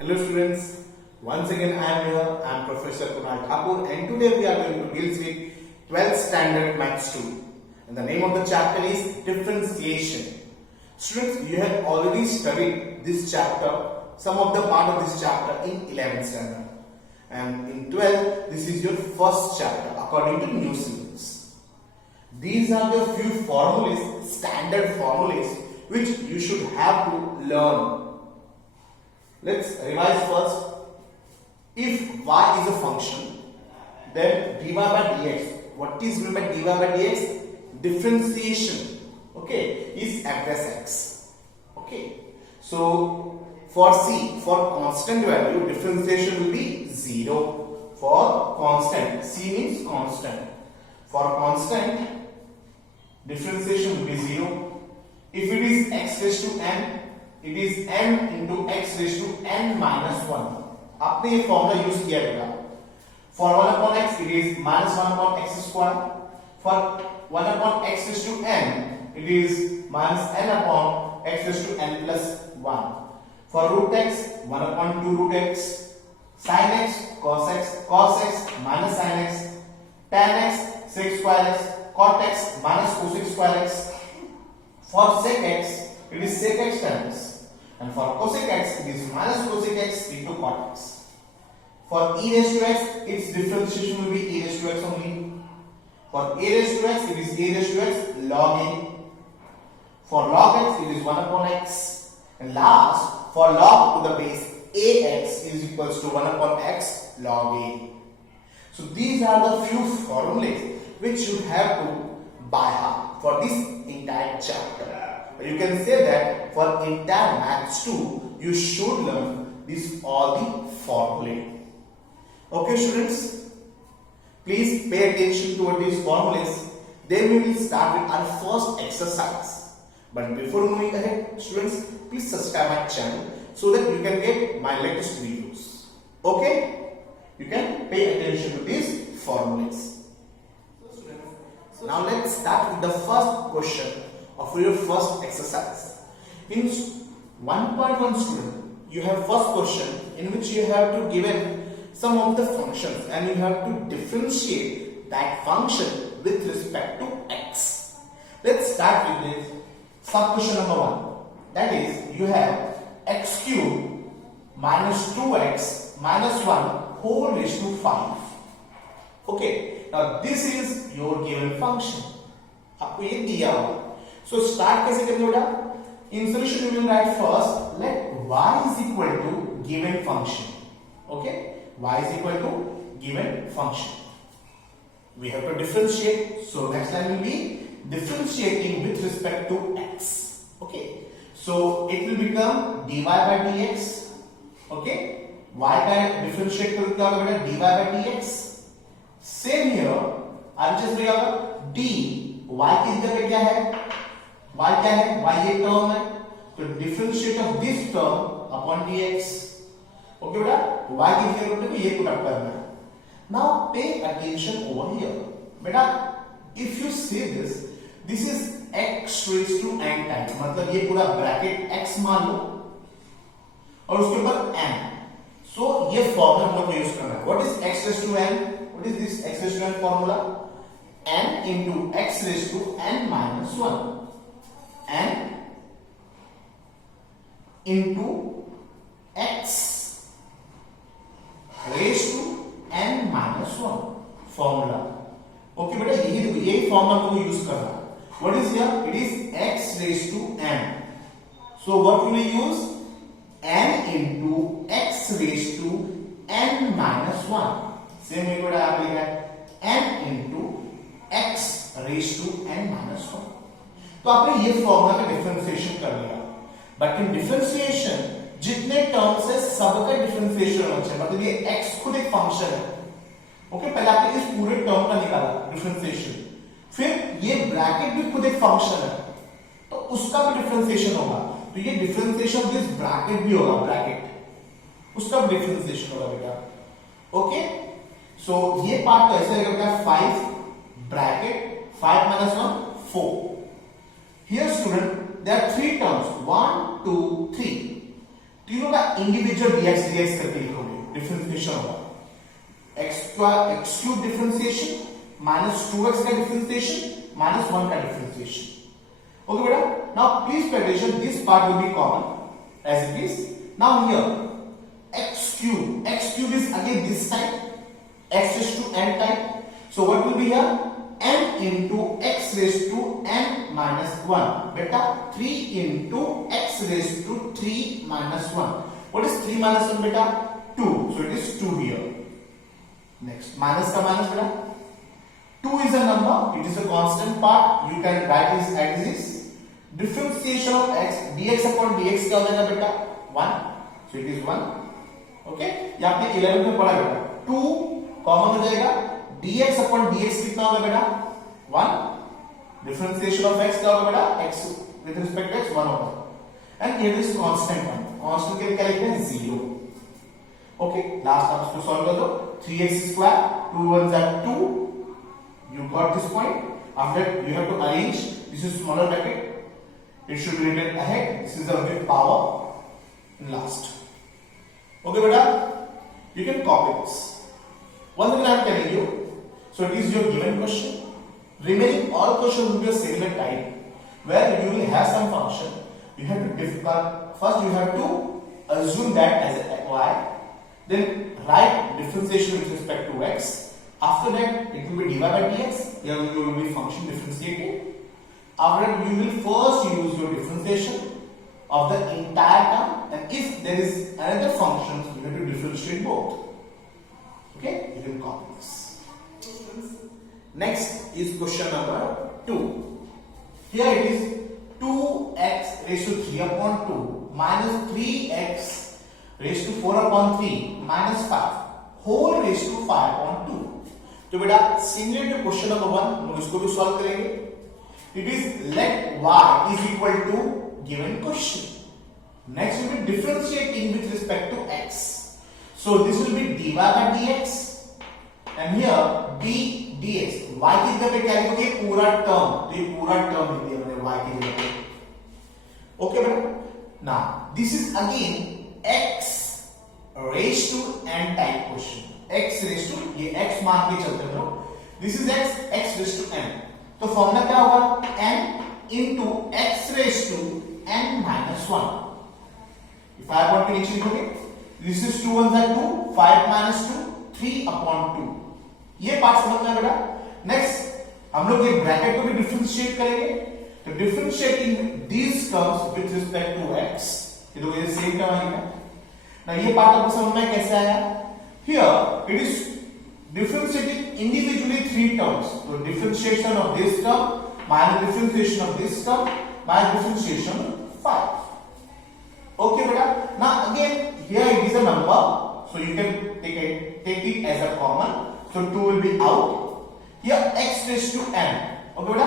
Hello students, once again I am here, I am Professor Kunal Thakur and today we are going to deal with 12th standard maths 2 and the name of the chapter is differentiation. Students, you have already studied this chapter, some of the part of this chapter in 11th standard and in 12th this is your first chapter according to new syllabus. These are the few formulas, standard formulas which you should have to learn. Let's revise first. If y is a function, then dy by dx. What is meant by dy by dx? Differentiation. Okay, is f plus x. Okay. So for c, for constant value, differentiation will be 0. For constant, c means constant. For constant, differentiation will be 0. If it is x raised to n, it is n into x raised to n minus 1. आपने ये formula use किया बेटा. For 1 upon x it is minus 1 upon x square. For 1 upon x raised to n it is minus n upon x raised to n plus 1. For root x 1 upon 2 root x. Sin x cos x minus sin x. Tan x sec square x. Cot x minus cosec square x. For sec x it is sec x times. And for cosec x, it is minus cosec x into cot x. For e raised to x, its differentiation will be e raised to x only. For a raised to x, it is a raised to x log a. For log x, it is 1 upon x. And last, for log to the base ax is equals to 1 upon x log a. So these are the few formulas which you have to by heart for this entire chapter. You can say that for entire maths 2, you should learn this all the formulae. Okay students, please pay attention to these formulas. Then we will start with our first exercise. But before moving ahead, students, please subscribe my channel so that you can get my latest videos. Okay? You can pay attention to these formulas. Now let's start with the first question of your first exercise. In 1.1 student, you have first question in which you have to given some of the functions and you have to differentiate that function with respect to x. Let's start with this sub question number 1. That is, you have x cube minus 2x minus 1 whole raised to 5. Okay, now this is your given function. आपको ये दिया हुआ. So start कैसे करेंगे बेटा? In solution we will write first let y is equal to given function. Okay, y is equal to given function. We have to differentiate. So next line will be differentiating with respect to x. Okay, so it will become dy by dx. Okay, y का differentiate करके क्या होगा बेटा? dy by dx. Same here, I will just bring out d. y की जगह क्या है? y क्या है? y ये टर्म है, तो differentiate of this term upon dx. Okay बेटा, y की जगह पे ये पुट अप करना है. Now pay attention over here बेटा. If you see this is x raise to n times, मतलब ये पूरा ब्रैकेट x मान लो और उसके ऊपर n. सो ये फॉर्मूला हम लोग यूज करना है. What is x raise to n? What is this x raise to n formula? n into x raise to n minus 1. n into x raised to n minus 1 formula. Okay बेटा, यही formula को use करना. What is here? It is x raised to n. So what will we use? n into x raised to n minus 1. Same ही बेटा आप लिखा है n into x raised to n minus 1. तो आपने ये फॉर्मूला का डिफरेंशिएशन कर लिया. बट इन डिफरेंशिएशन जितने टर्म्स है सबका डिफरेंशिएशन होना चाहिए. मतलब ये x खुद एक फंक्शन है. ओके, पहले आपने इस पूरे टर्म का निकाला डिफरेंशिएशन, फिर ये ब्रैकेट भी खुद एक फंक्शन है तो उसका भी डिफरेंशिएशन होगा. तो ये डिफरेंशिएशन ऑफ दिस ब्रैकेट भी होगा, ब्रैकेट उसका भी डिफरेंशिएशन होगा बेटा. ओके, सो ये पार्ट तो ऐसे रहेगा 5 bracket 5 minus 1 4. Here student, there are 3 terms 1 2 3. तीनों का इंडिविजुअल dx dx करके लिखोगे, डिफरेंशिएशन होगा x cube differentiation minus 2x का डिफरेंशिएशन माइनस 1 का डिफरेंशिएशन। ओके बेटा, now please pay attention, this part will be common as it is. Now here x cube is again this side, x raised to n type. So what will be here? n into x raised to n minus 1. Beta 3 into x raised to 3 minus 1. What is 3 minus 1 beta? 2. So it is 2 here. Next, minus ka minus beta. 2 is a number, it is a constant part. You can write this as this. Differentiation of x, dx upon dx क्या हो जाएगा बेटा? 1. So it is 1. Okay, ये आपने 11 में पढ़ा बेटा। 2 common हो जाएगा, dx upon dx कितना होगा बेटा? 1. डिफरेंशिएशन ऑफ x क्या होगा बेटा? x with respect to x 1 होगा। And here is constant 1. constant के लिए क्या लिखते हैं? 0. ओके, लास्ट आप इसको सॉल्व कर दो। 3x square, 2 1s are 2. You got this point. After that you have to arrange. This is smaller bracket. It should be written ahead. This is the with power in last. Okay, beta, you can copy this. One thing I am telling you. So it is your given question. Remaining all questions will be a similar type, where you will have some function. You have to first you have to assume that as a y, then write differentiation with respect to x. After that, it will be dy by dx. Here you will be function differentiating. After that, you will first use your differentiation of the entire term, and if there is another function, you have to differentiate both. Okay, you can copy this. Next is question number 2. Here it is 2x raised to 3 upon 2 minus 3x raised to 4 upon 3 minus 5 whole raised to 5 upon 2. तो बेटा similar to question number 1 हम इसको भी solve करेंगे। It is let y is equal to given question. Next will be differentiating with respect to x. So this will be dy by dx, and here d dx. y की जगह पे क्या लिखोगे? पूरा टर्म, तो ये पूरा टर्म लिख दिया मैंने y की जगह पे। ओके बेटा, now this is again x raised to n type question. x raised to, ये x मान के चलते हैं लोग। This is x raised to n. तो फॉर्मूला क्या होगा? n into x raised to n minus 1. 5 upon 2 नीचे लिखोगे। This is 2 1s are 2, 5 minus 2, 3 upon 2. ये पार्ट समझना बेटा। नेक्स्ट हम लोग एक ब्रैकेट को भी डिफरेंशिएट करेंगे। तो differentiating these terms with respect to x, ये तो ये सेम टर्म आएगा ना। ये पार्ट आपको समझ में कैसे आया? Here it is differentiating individually 3 terms. So differentiation of this term minus differentiation of this term minus differentiation 5. Okay, beta. Now again here it is a number, so you can take it as a common. So 2 will be out. Here x raised to n. Okay, beta.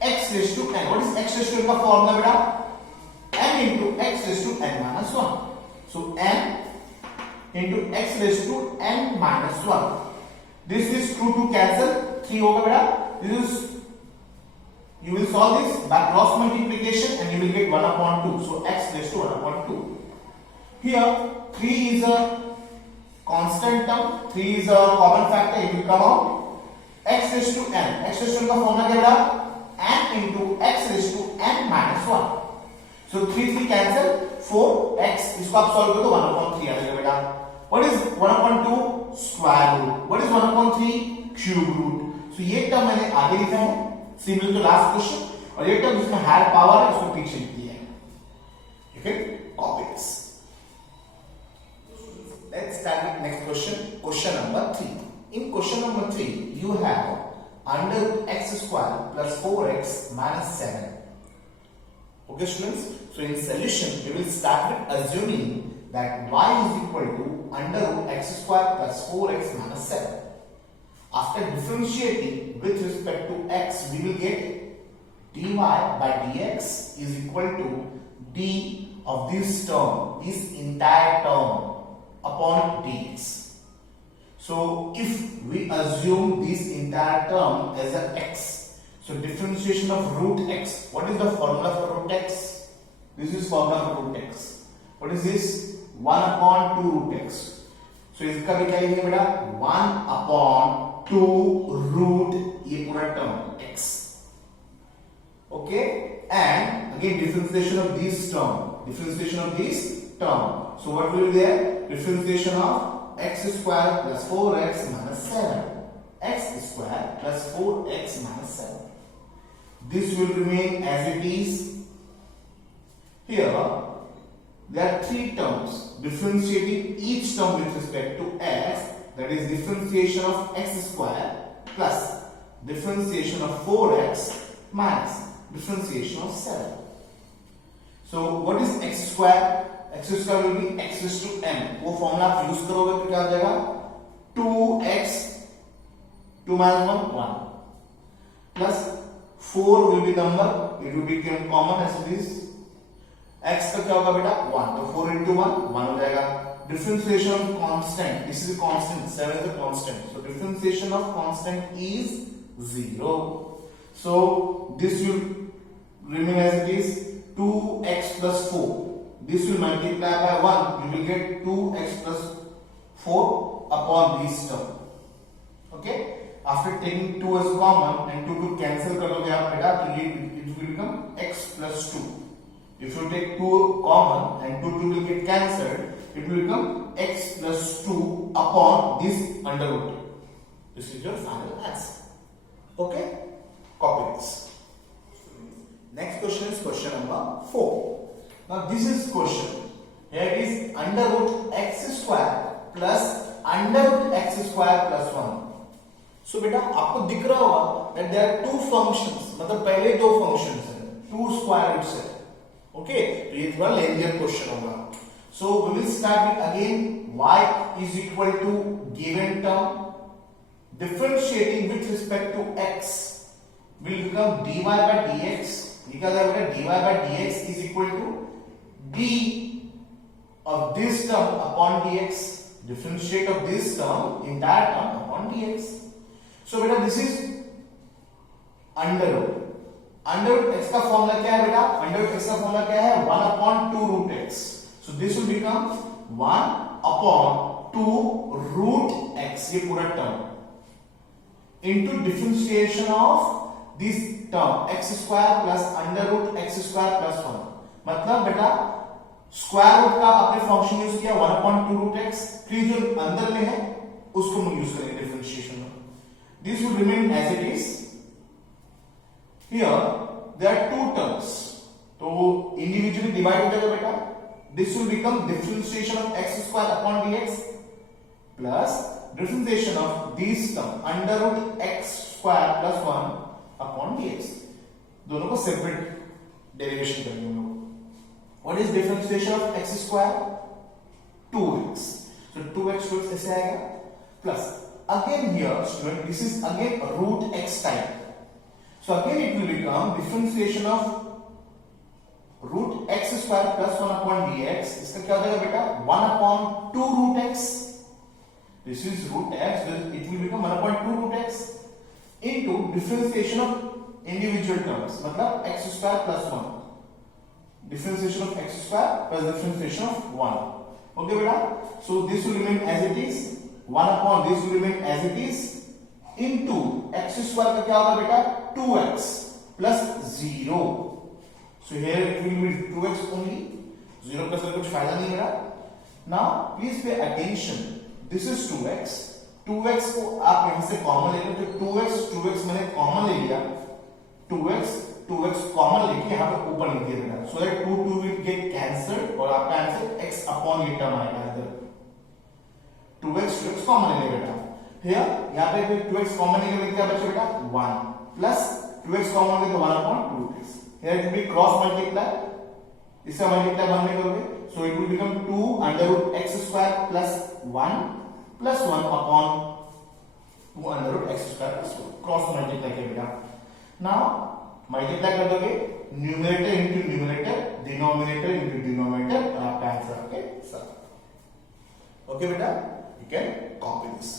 X raised to n. What is x raised to n का formula beta? n into x raised to n minus 1. So n into x raised to n minus 1. This is 2 to cancel, 3 होगा बेटा। This is, you will solve this by cross multiplication and you will get 1 upon 2. So x raised to 1 upon 2. Here 3 is a constant term, 3 is a common factor, it will come out. X raised to n. X raised to n का formula क्या बेटा? n into x raised to n minus 1. So 3 3 cancel, 4x, इसको आप solve करो तो 1 upon 3 आ जाएगा बेटा। What is 1 upon 2? Square root. What is 1 upon 3? Cube root. So ये टर्म मैंने आगे लिखा है, सिमिलर टू लास्ट क्वेश्चन, और ये टर्म जिसमें हायर पावर है उसको पीछे लिख दिया है। You can copy this. Let's start with next question. Question number 3. In question number 3, you have under x square plus 4x minus 7. Okay, students. So in solution, we will start with assuming that y is equal to under root x square plus 4x minus 7. After differentiating with respect to x, we will get dy by dx is equal to d of this term, this entire term upon dx. So if we assume this entire term as a x, so differentiation of root x, what is the formula for root x? This is formula for root x. What is this? 1 upon 2 root x. So इसका भी क्या लिखेंगे बेटा? 1 upon 2 root ये पूरा term x. Okay? And again differentiation of this term. Differentiation of this term. So what will be there? Differentiation of x square plus 4x minus 7. X square plus 4x minus 7. This will remain as it is. Here there are three terms differentiating each term with respect to x, that is differentiation of x square plus differentiation of 4x minus differentiation of 7. So what is x square? X square will be x raised to m. वो formula आप use करोगे तो क्या आ जाएगा? 2x 2 minus 1 1 plus 4 will be number, it will become common as it is. x का क्या होगा बेटा? 1. तो 4 into 1 1 हो जाएगा. Differentiation of constant, this is a constant, 7 is a constant. So differentiation of constant is 0. So this will remain as it is. 2x plus 4. This will multiply by 1. You will get 2x plus 4 upon this term. Okay? After taking 2 as common and 2 to cancel करोगे आप बेटा तो ये it will become x plus 2. If you take 2 common and 2 will get cancelled, it will become x plus 2 upon this under root. This is your final answer. Okay? Copy this. Next question is question number 4. Now this is question. Here it is under root x square plus under root x square plus 1. So बेटा आपको दिख रहा होगा that there are two functions. मतलब पहले दो functions हैं, two square roots है. Okay, तो ये थोड़ा lengthier question होगा. So we will start with again y is equal to given term differentiating with respect to x will become dy by dx. ये क्या जाएगा? dy by dx is equal to d of this term upon dx. Differentiate of this term entire term upon dx. So बेटा this is under root. Under root x का formula क्या है बेटा? Under root x का formula क्या है? 1 upon 2 root x. So this will become 1 upon 2 root x ये पूरा term into differentiation of this term x square plus under root x square plus 1. मतलब बेटा स्क्वायर रूट का आपने फंक्शन यूज किया 1 upon 2 root x. फिर जो अंदर में है उसको हम यूज करेंगे डिफरेंशिएशन में. This will remain as it is. Here there are two terms. तो individually divide हो जाएगा बेटा. This will become differentiation of x square upon dx plus differentiation of this term under root x square plus 1 upon dx. दोनों को separate derivation करेंगे हम लोग. What is differentiation of x square? 2x. So 2x ऐसे आएगा plus again here student this is again root x type. So again it will become differentiation of root x square plus 1 upon dx. इसका क्या हो जाएगा बेटा? 1 upon 2 root x. This is root x, it will become 1 upon 2 root x into differentiation of individual terms. मतलब x square plus 1. Differentiation of x square plus differentiation of 1. Okay बेटा? So this will remain as it is. 1 upon this will remain as it is into x square का क्या होगा बेटा? 2x plus 0. So here it will be 2x only. 0 plus का कुछ फायदा नहीं है. Now please pay attention. This is 2x. 2x को आप यहाँ से कॉमन ले लो तो 2x मैंने कॉमन ले लिया. 2x कॉमन लेके यहाँ पे ऊपर लिख दिया बेटा. So that 2 will get cancelled और आपका आंसर x upon ये टर्म आएगा इधर. 2x कॉमन ले बेटा. Here यहाँ पे 2x कॉमन लेके क्या बचा बेटा? 1 plus 2x कॉमन लेके 1 upon 2x. Here it will be cross multiply. इससे मल्टीप्लाई 1 में करोगे. So it will become 2 under root x square plus 1 plus 1 upon 2 under root x square plus 2. Cross multiply के बेटा. Now multiply कर दोगे numerator into numerator, denominator into denominator और आपका answer आपके सर. Okay बेटा, you can copy this.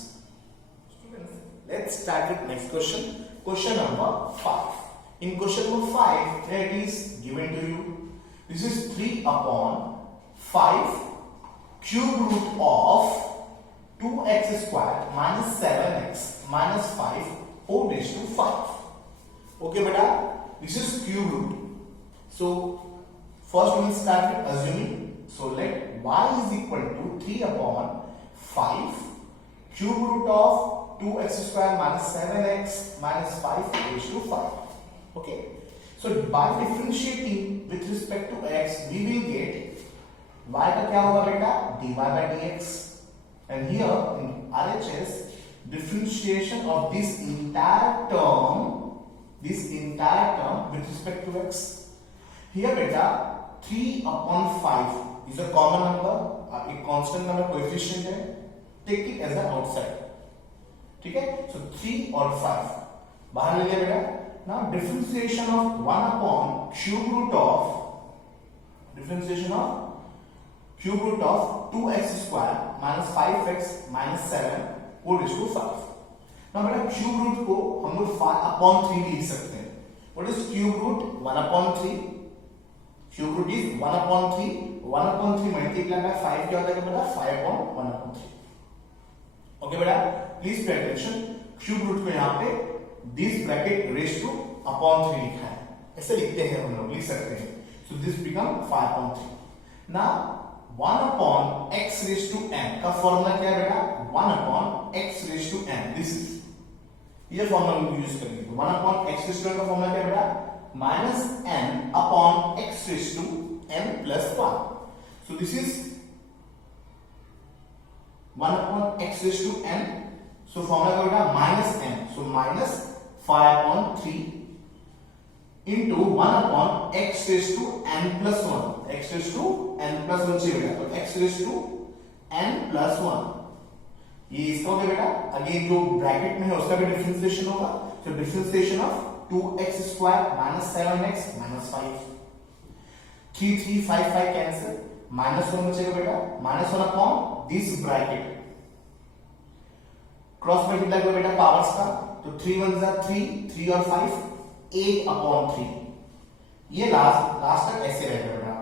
Let's start with next question. Question number 5. In question number 5, here it is given to you. This is 3 upon 5 cube root of 2x square minus 7x minus 5 whole raised to 5. Okay beta, this is cube root. So first we will start with assuming. So let y is equal to 3 upon 5 cube root of 2x square minus 7x minus 5 raised to 5. Okay. So by differentiating with respect to x, we will get y का क्या होगा बेटा, dy by dx. And here in RHS, differentiation of this entire term with respect to x. Here beta 3 upon 5 is a common number, a constant number coefficient है. Take it as an outside. ठीक है? So 3 or 5 बाहर ले लिया बेटा. Now differentiation of 1 upon cube root of 2x square minus 5x minus 7 whole raised to 5. Now बेटा cube root को हम लोग 5 upon 3 लिख सकते हैं. What is cube root? 1 upon 3. Cube root is 1 upon 3. 1 upon 3 multiplied by 5 क्या होता है बेटा? 5 upon 1 upon 3. Okay बेटा, please pay attention. Cube root को यहाँ पे this bracket raised to upon 3 लिखा है. ऐसे लिखते हैं हम लोग, लिख सकते हैं. So this become 5 upon 3. Now 1 upon x raised to n का फॉर्मूला क्या है बेटा? 1 upon x raised to n. This is ये फॉर्मूला हम यूज करेंगे. 1 upon x raised to n का फॉर्मूला क्या है बेटा? minus n upon x raised to n plus 1. So this is 1 upon x raised to n. So formula क्या होगा? minus n. So minus 5 upon 3 into 1 upon x raised to n plus 1. x raised to n plus 1 चाहिए तो x raised to n plus 1. ये इसका होगा बेटा. Again जो bracket में है उसका भी डिफरेंशिएशन होगा. तो differentiation of 2x square minus 7x minus 5. 3 3 5 5 cancel. minus 1 बचेगा बेटा. minus 1 upon this bracket. Cross multiply करो बेटा पावर्स का. तो 3 1 जा 3, 3 और 5 8 upon 3. ये लास्ट तक ऐसे रहेगा बेटा.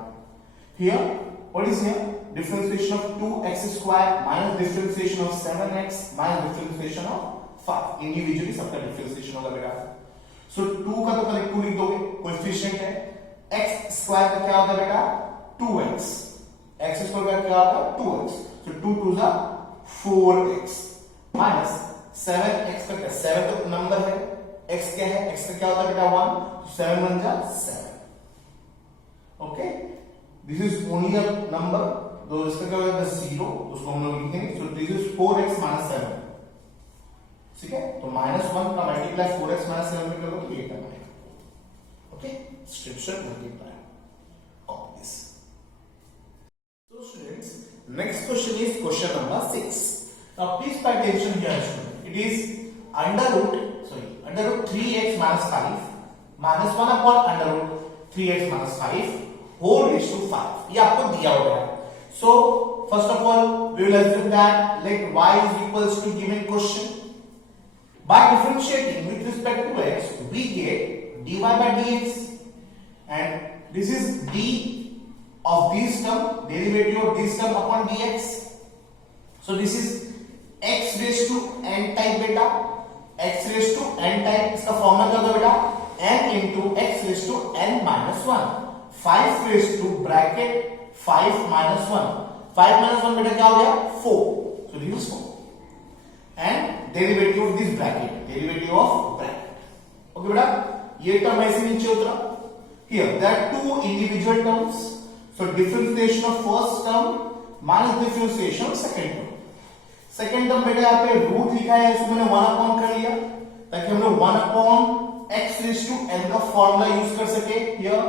Here what is here? Differentiation of 2x square minus differentiation of 7x minus differentiation of 5. Individually सबका डिफरेंशिएशन होगा बेटा. So 2 का तो करेक्ट 2 लिख दोगे, कोएफिशिएंट है. x स्क्वायर का क्या होगा बेटा? 2x. x स्क्वायर का क्या होगा? 2x. So 2 2 जा 4x minus 7x का क्या? 7 तो नंबर है. x क्या है? x का क्या होता है बेटा? 1. तो 7 1 जा 7. Okay? This is only a number. तो इसका क्या होगा? 0. उसको हम लोग लिखेंगे. So this is 4x minus 7. ठीक है? तो -1 का मल्टीप्लाई 4x minus 7 में करोगे तो ये करना है. Okay? Stricture multiply of this. So students, next question is question number 6. Now please pay attention here students. It is under root 3x minus 5 minus 1 upon under root 3x minus 5 whole raised to 5. ये आपको दिया हुआ है. So first of all we will assume that let y is equals to given question. By differentiating with respect to x, we get dy by dx, and this is d of this term, derivative of this term upon dx. So this is x raised to n type beta, x raised to n type. इसका formula क्या होगा बेटा? n into x raised to n minus 1. 5 raised to bracket 5 minus 1. 5 minus 1 बेटा क्या हो गया? 4. So this is 4. And derivative of this bracket, derivative of bracket. Okay बेटा, ये टर्म ऐसे नीचे उतरा. Here there are two individual terms. So differentiation of first term minus differentiation of second term. Second term बेटा यहाँ पे root लिखा है, इसको मैंने 1 अपॉन कर लिया ताकि हम लोग 1 upon x raised to n का फॉर्मूला यूज कर सके. Here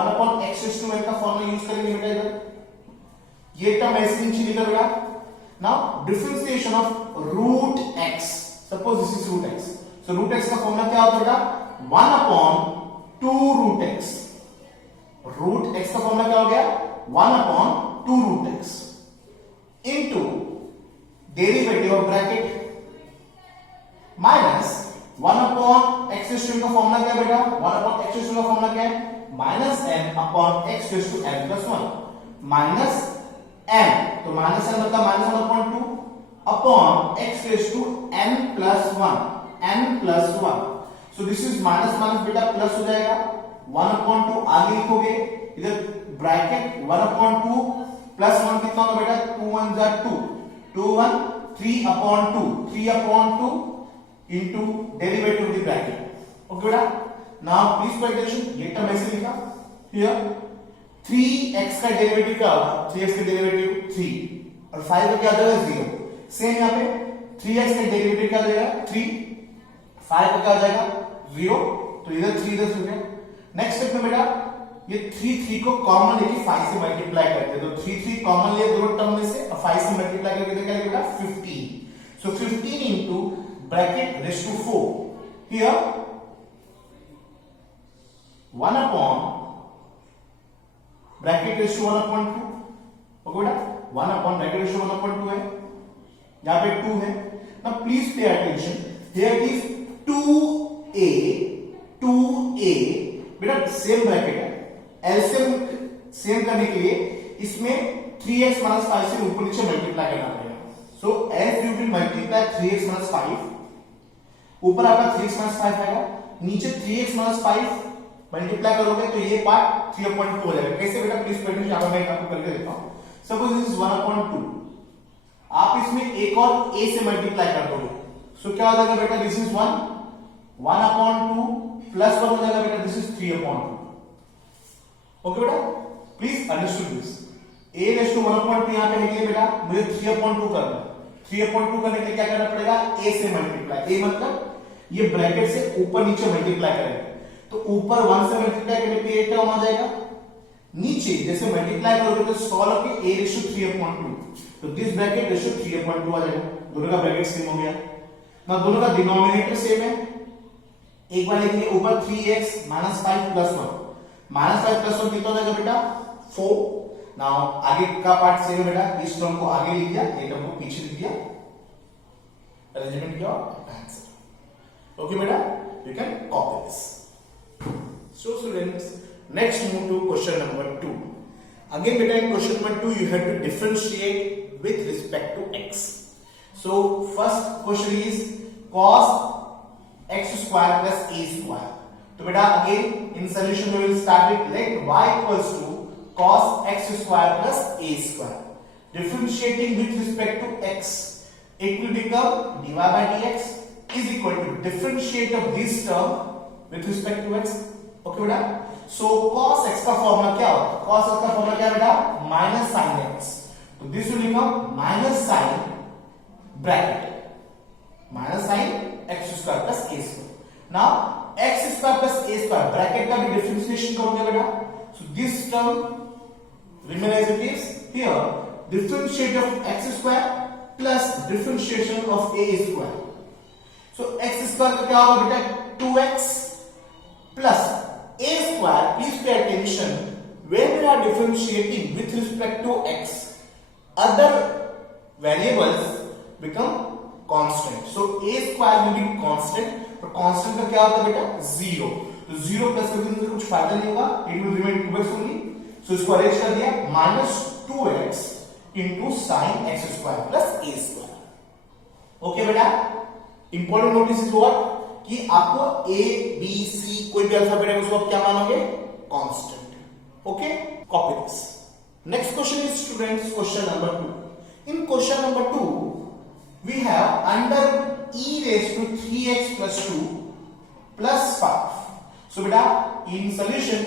1 upon x raised to n का फॉर्मूला यूज करेंगे बेटा. इधर ये टर्म ऐसे नीचे लिखा बेटा. Now differentiation of root x. Suppose this is root x. So root x का फॉर्मूला क्या होता है बेटा? 1 upon 2 root x. Root x का फॉर्मूला क्या हो गया? 1 upon 2 root x into derivative of bracket minus 1 upon x raised to n का फॉर्मूला क्या है बेटा? 1 upon x raised to n का फॉर्मूला क्या है? minus n upon x raised to n plus 1 minus n, तो माइनस n मतलब minus 1/2 upon x raise to n plus 1 so this is minus minus बेटा plus हो जाएगा 1/2 आगे लिखोगे इधर ब्रैकेट 1/2 प्लस 1 कितना होगा बेटा 2 1 जा 2 2 1 3/2 into derivative of the bracket okay बेटा now please pay attention ये टर्म ऐसे लिखा here 3x का डेरिवेटिव क्या होगा 3x का डेरिवेटिव 3 और 5 का क्या आ जाएगा 0 सेम यहां पे 3x का डेरिवेटिव क्या आ जाएगा 3 5 का क्या आ जाएगा 0 तो इधर 3 इधर 0 नेक्स्ट स्टेप में बेटा ये 3 को कॉमन लेके 5 से मल्टीप्लाई करते हैं तो 3 कॉमन ले दोनों टर्म में से और 5 से मल्टीप्लाई करके क्या लिखेगा 15 सो 15 into bracket raised to 4 here 1 upon bracket raised to 1/2 okay बेटा 1 upon bracket raised to 1/2 है यहां पे 2 है now please pay attention here it is 2a बेटा सेम ब्रैकेट है एलसीएम सेम करने के लिए इसमें 3x 5 से ऊपर नीचे मल्टीप्लाई करना पड़ेगा so as you will multiply 3x 5 ऊपर आपका 3x 5 आएगा नीचे 3x 5 मल्टीप्लाई करोगे तो ये पार्ट 3/2 हो जाएगा कैसे बेटा प्लीज पढ़िए यहां मैं आपको करके देता हूं सपोज दिस इज 1/2 आप इसमें एक और a से मल्टीप्लाई कर दोगे सो क्या हो जाएगा बेटा दिस इज 1/2 प्लस 1 हो जाएगा बेटा दिस इज 3/2 ओके बेटा please understood this a raise to 1/2 यहां पे लिखिए बेटा मुझे 3/2 करना है 3/2 करने के लिए क्या करना पड़ेगा a से मल्टीप्लाई a मतलब ये ब्रैकेट से ऊपर नीचे मल्टीप्लाई करेंगे तो ऊपर 1 से मल्टीप्लाई करने पे a टर्म आ जाएगा नीचे जैसे मल्टीप्लाई करोगे तो सॉल्व करके a रेज़ टू 3/2 तो दिस ब्रैकेट रेज़ टू 3/2 आ जाएगा दोनों का ब्रैकेट सेम हो गया ना दोनों का डिनोमिनेटर सेम है एक बार लिखिए ऊपर 3x - 5 + 1 -5 + 1 कितना हो जाएगा बेटा 4 नाउ आगे का पार्ट सेम है बेटा इस टर्म को आगे लिख दिया ये टर्म को पीछे लिख दिया अरेंजमेंट किया आंसर ओके बेटा you can copy this so students next move to question number 2 again beta in question number 2 you have to differentiate with respect to x so first question is cos x square plus a square तो बेटा again in solution में will start with let y equals to cos x square plus a square differentiating with respect to x it will become dy by dx is equal to differentiate of this term with respect to x okay बेटा सो cos x का formula क्या होता है cos x का formula क्या है बेटा minus sin x तो this will become minus sin bracket minus sin x square plus a square now x square plus a square bracket का भी डिफरेंशिएशन करोगे बेटा so this term remain as it is here differentiate of x square plus differentiation of a square so x square का क्या होगा बेटा 2x plus a square please pay attention when we are differentiating with respect to x other variables become constant so a square will be constant और constant का क्या होता है बेटा 0 तो 0 प्लस करने से कुछ फायदा नहीं होगा it will remain 2x only so इसको अरेंज कर दिया -2x into sin x square plus a square okay बेटा इंपॉर्टेंट नोटिस इज व्हाट कि आपको a b c कोई भी अल्फाबेट है उसको आप क्या मानोगे constant okay copy this next question is students question number 2 in question number 2 we have under e raised to 3x plus 2 plus 5 so beta in solution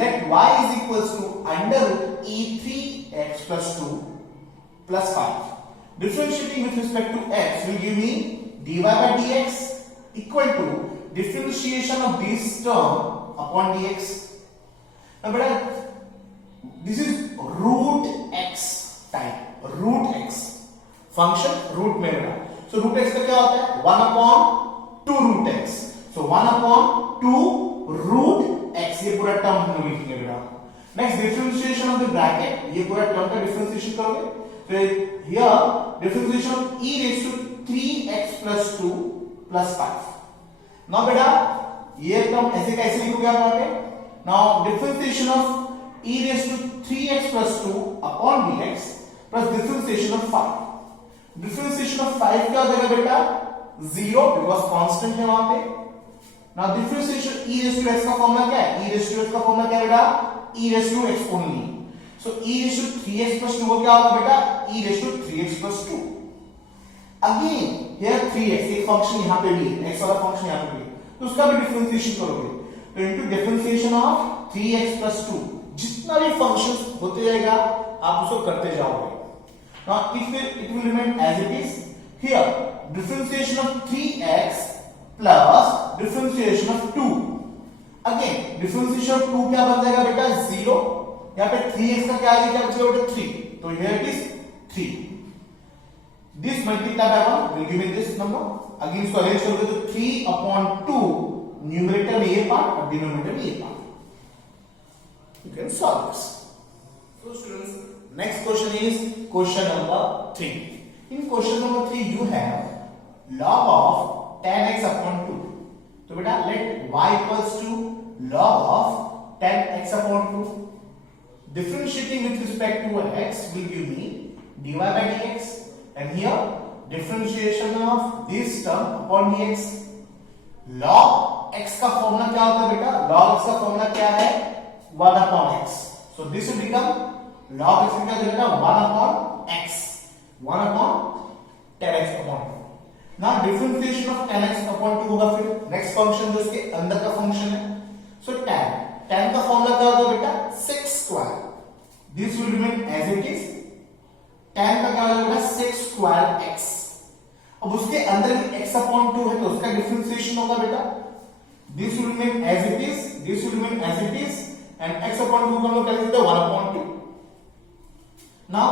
let y is equals to under e 3x plus 2 plus 5 differentiating with respect to x will give me dy by dx equal to differentiation of this term upon dx now beta this is root x type root x function root में बना so root x का क्या होता है 1 upon 2 root x so 1 upon 2 root x ये पूरा term हम लिखेंगे बेटा next differentiation of the bracket ये पूरा टर्म का डिफरेंशिएशन करोगे तो here differentiation of e raised to 3x plus 2 plus 5 now बेटा ये टर्म ऐसे कैसे लिखोगे आप यहां पे now differentiation of e raised to 3x plus 2 upon dx plus differentiation of 5। Differentiation of 5 क्या हो जाएगा बेटा 0 बिकॉज कांस्टेंट है वहां पे। Now differentiation e raise to x का फॉर्मूला क्या है? e रेज़ टू x का फॉर्मूला क्या है बेटा? e raise to x only. So e raise to 3x plus 2 क्या होगा बेटा? e raise to 3x plus 2। Again here 3x एक फंक्शन यहां पे भी है, x वाला फंक्शन यहां पे भी है, तो उसका भी डिफरेंशिएशन करोगे तो into differentiation of 3x plus 2। जितना भी फंक्शन होते जाएगा आप उसको करते जाओगे। Now if it will remain as it is, here differentiation of 3x plus differentiation of 2। Again differentiation of 2 क्या बन जाएगा बेटा 0। यहां पे 3x का क्या आएगा, क्या बचेगा बेटा 3, तो here it is 3। This multiply by 1 will give me this number. Again इसको अरेंज करोगे तो 3/2 न्यूमरेटर में ये पार्ट और डिनोमिनेटर में ये part. You can solve this. So students, next question is question number 3. In question number 3 you have log of 10x upon 2. तो बेटा let y equals to log of 10x upon 2. Differentiating with respect to x will give me dy by dx, and here differentiation of this term upon dx. log x का formula क्या होता है बेटा? log x का formula क्या है? 1 upon x. So this will become log x का क्या होगा? 1 upon x, 1 upon 10x upon 2. Now differentiation of 10x upon 2 होगा फिर नेक्स्ट फंक्शन जो इसके अंदर का फंक्शन है। So tan का फॉर्मूला क्या होगा बेटा? 6 square. This will remain as it is. tan का क्या होगा बेटा? 6 स्क्वायर x। अब उसके अंदर भी x upon 2 है तो उसका डिफरेंशिएशन होगा बेटा। This will remain as it is, this will remain as it is, and x upon 2 को हम लोग क्या लिखते हैं? 1 upon 2। Now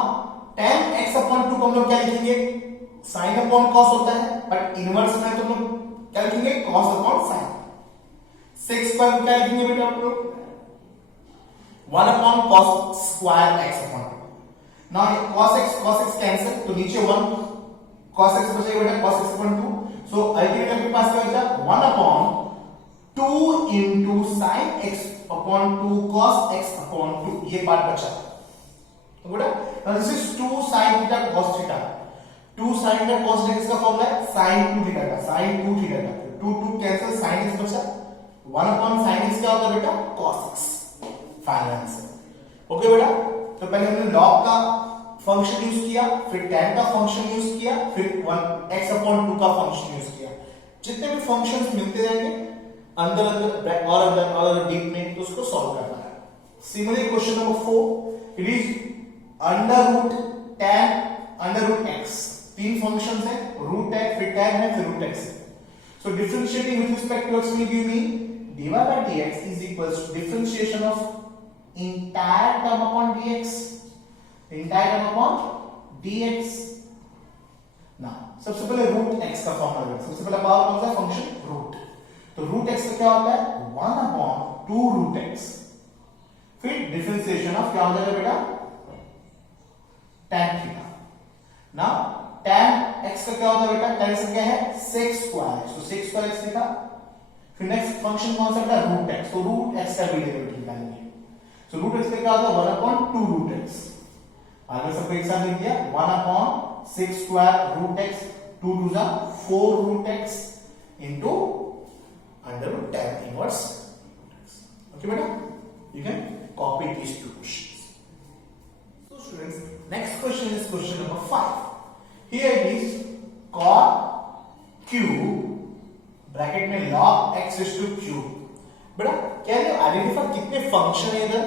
tan x upon 2 को हम लोग क्या लिखेंगे? sin upon cos होता है, बट इनवर्स में तो हम लोग क्या लिखेंगे? cos upon sin। 6 स्क्वायर क्या लिखेंगे बेटा आप लोग? 1 upon cos square x upon 2। Now cos x cancel, तो नीचे 1 cos x बचेगा बेटा cos x upon 2। So ultimately आपके पास क्या बचा? 1 upon 2 into sin x upon 2 cos x upon 2, ये पार्ट बचा। तो बेटा now this is 2 sin theta cos theta। 2 sin theta cos theta का फॉर्मूला है sin 2 theta का, sin 2 theta का। 2 कैंसिल, sin x बचा। 1 upon sin x क्या होगा बेटा? cos x। Final answer. Okay बेटा, तो पहले हमने log का फंक्शन यूज किया, फिर tan का फंक्शन यूज किया, फिर 1x upon 2 का फंक्शन यूज किया। जितने भी फंक्शंस मिलते जाएंगे अंदर और डीप में, तो उसको सॉल्व करना है। Similarly question number 4, it is under root tan under root x। तीन फंक्शंस है, रूट है, फिर tan है, फिर रूट x है। So differentiating with respect to x will give me dy by dx is equals to differentiation of entire term upon dx, entire term upon dx। now सबसे पहले root x का formula, सबसे पहला power कौन सा? Function root. तो root x का क्या होता है? 1 upon 2 रूट x। फिर डिफरेंशिएशन ऑफ क्या हो जाएगा बेटा? tan theta. Now tan x का क्या होता है बेटा? tan x क्या है? 6 स्क्वायर x, तो 6 स्क्वायर x थीटा। फिर नेक्स्ट फंक्शन कौन सा बेटा? रूट x, तो रूट x का भी डेरिवेटिव निकालेंगे। सो रूट x का क्या होता है? 1 upon 2 रूट x। आगे सबको एक साथ लिख दिया, 1 upon 6 स्क्वायर रूट x, 2 2 जा 4 root x into under root tan inverse x। Okay बेटा, you can copy these two questions। So students, next question is question number 5। Here it is cot cube bracket में log x raised to cube। बेटा can you identify कितने function है इधर?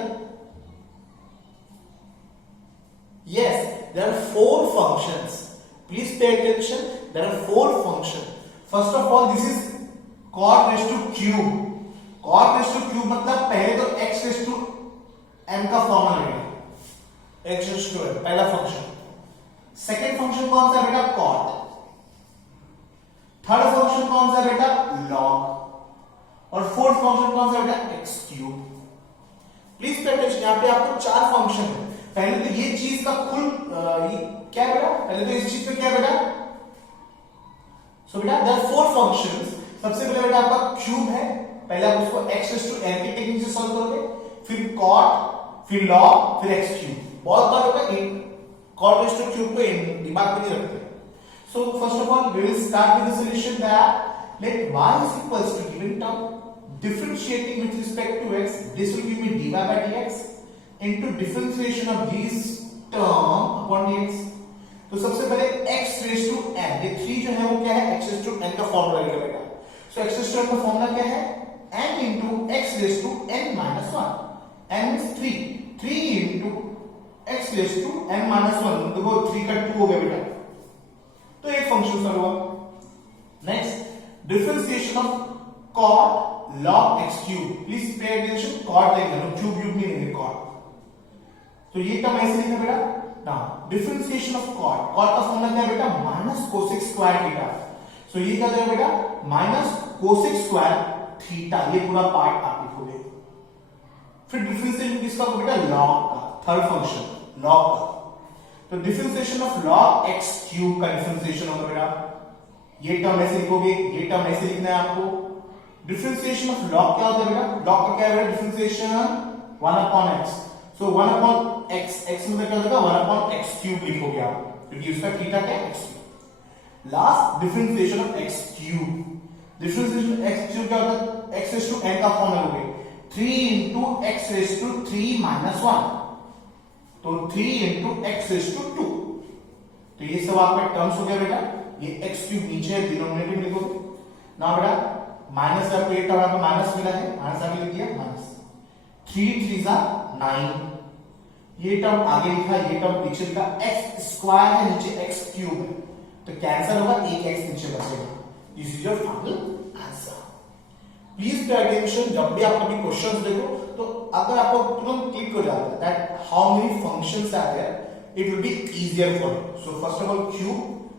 Yes, there are 4 functions। Please pay attention, there are 4 functions। First of all, this is cot raised to cube। cot raised to cube मतलब पहले तो x raised to m का formula लेंगे, x raised to m पहला function. Second function कौन सा बेटा? cot। Third function कौन सा बेटा? log। और फोर्थ फंक्शन कौन सा बेटा? x cube. Please pay attention, यहां पे आपको 4 फंक्शन है। पहले तो ये चीज का कुल क्या बेटा? पहले तो इस चीज पे क्या बेटा? सो बेटा देयर आर 4 फंक्शंस। सबसे पहले बेटा आपका क्यूब है, पहले आप उसको x raised to n की टेक्निक से सॉल्व करोगे, फिर cot, फिर log, फिर x क्यूब। बहुत बार होगा cot raised to cube को दिमाग में नहीं रखते. So first of all, we will start with the solution that let y is equals to given term differentiating with respect to x. This will give me dy by dx into differentiation of this term upon dx. तो सबसे पहले x raised to n, ये 3 जो है वो क्या है, x raised to n का फॉर्मूला लगेगा बेटा. So x raised to n का फॉर्मूला क्या है, n into x raised to n minus 1. n is 3, 3 into x raised to n minus 1. देखो 3 का 2 हो गया बेटा, तो एक फंक्शन सॉल्व हुआ. Next differentiation of cot log x cube. Please pay attention, cot लेंगे क्यूब क्यूब नहीं लेंगे cot. तो ये टर्म ऐसे लिखना बेटा. Now differentiation of cot, cot का फॉर्मूला क्या है बेटा, माइनस कोसेक स्क्वायर थीटा. सो ये क्या जाएगा बेटा, माइनस कोसेक स्क्वायर थीटा. ये पूरा पार्ट आप लिखोगे. फिर डिफरेंशिएशन किसका होगा बेटा, log का. थर्ड फंक्शन log का. तो differentiation of log x cube का डिफरेंशिएशन होगा बेटा. ये टर्म ऐसे लिखोगे, ये टर्म ऐसे लिखना है आपको. डिफरेंशिएशन ऑफ log क्या होता है बेटा, log का क्या है बेटा, डिफरेंशिएशन 1 upon x. सो 1 upon x, x मतलब क्या होगा, 1 upon x क्यूब लिखोगे आप, क्योंकि उसका थीटा क्या है, x cube. Last differentiation of x cube. Differentiation x cube क्या होता है, x raised to n का फॉर्म लोगे, 3 into x raised to 3 minus 1. तो 3 into x raised to 2. तो ये सब आपका टर्म्स हो गया बेटा. ये x क्यूब नीचे डिनोमिनेटर में लिखोगे ना बेटा. माइनस का पेट टर्म आपको माइनस मिला है, माइनस आगे लिख दिया माइनस. 3 3 जा 9. ये टर्म आगे लिखा, ये टर्म पीछे लिखा. x स्क्वायर है, नीचे x क्यूब है, तो कैंसिल होगा, एक x नीचे बचेगा. This is your final answer. Please pay attention. जब भी आप कभी क्वेश्चंस देखो तो अगर आपको तुरंत क्लिक हो जाता है that how many functions are there, it will be easier for you. So first of all cube,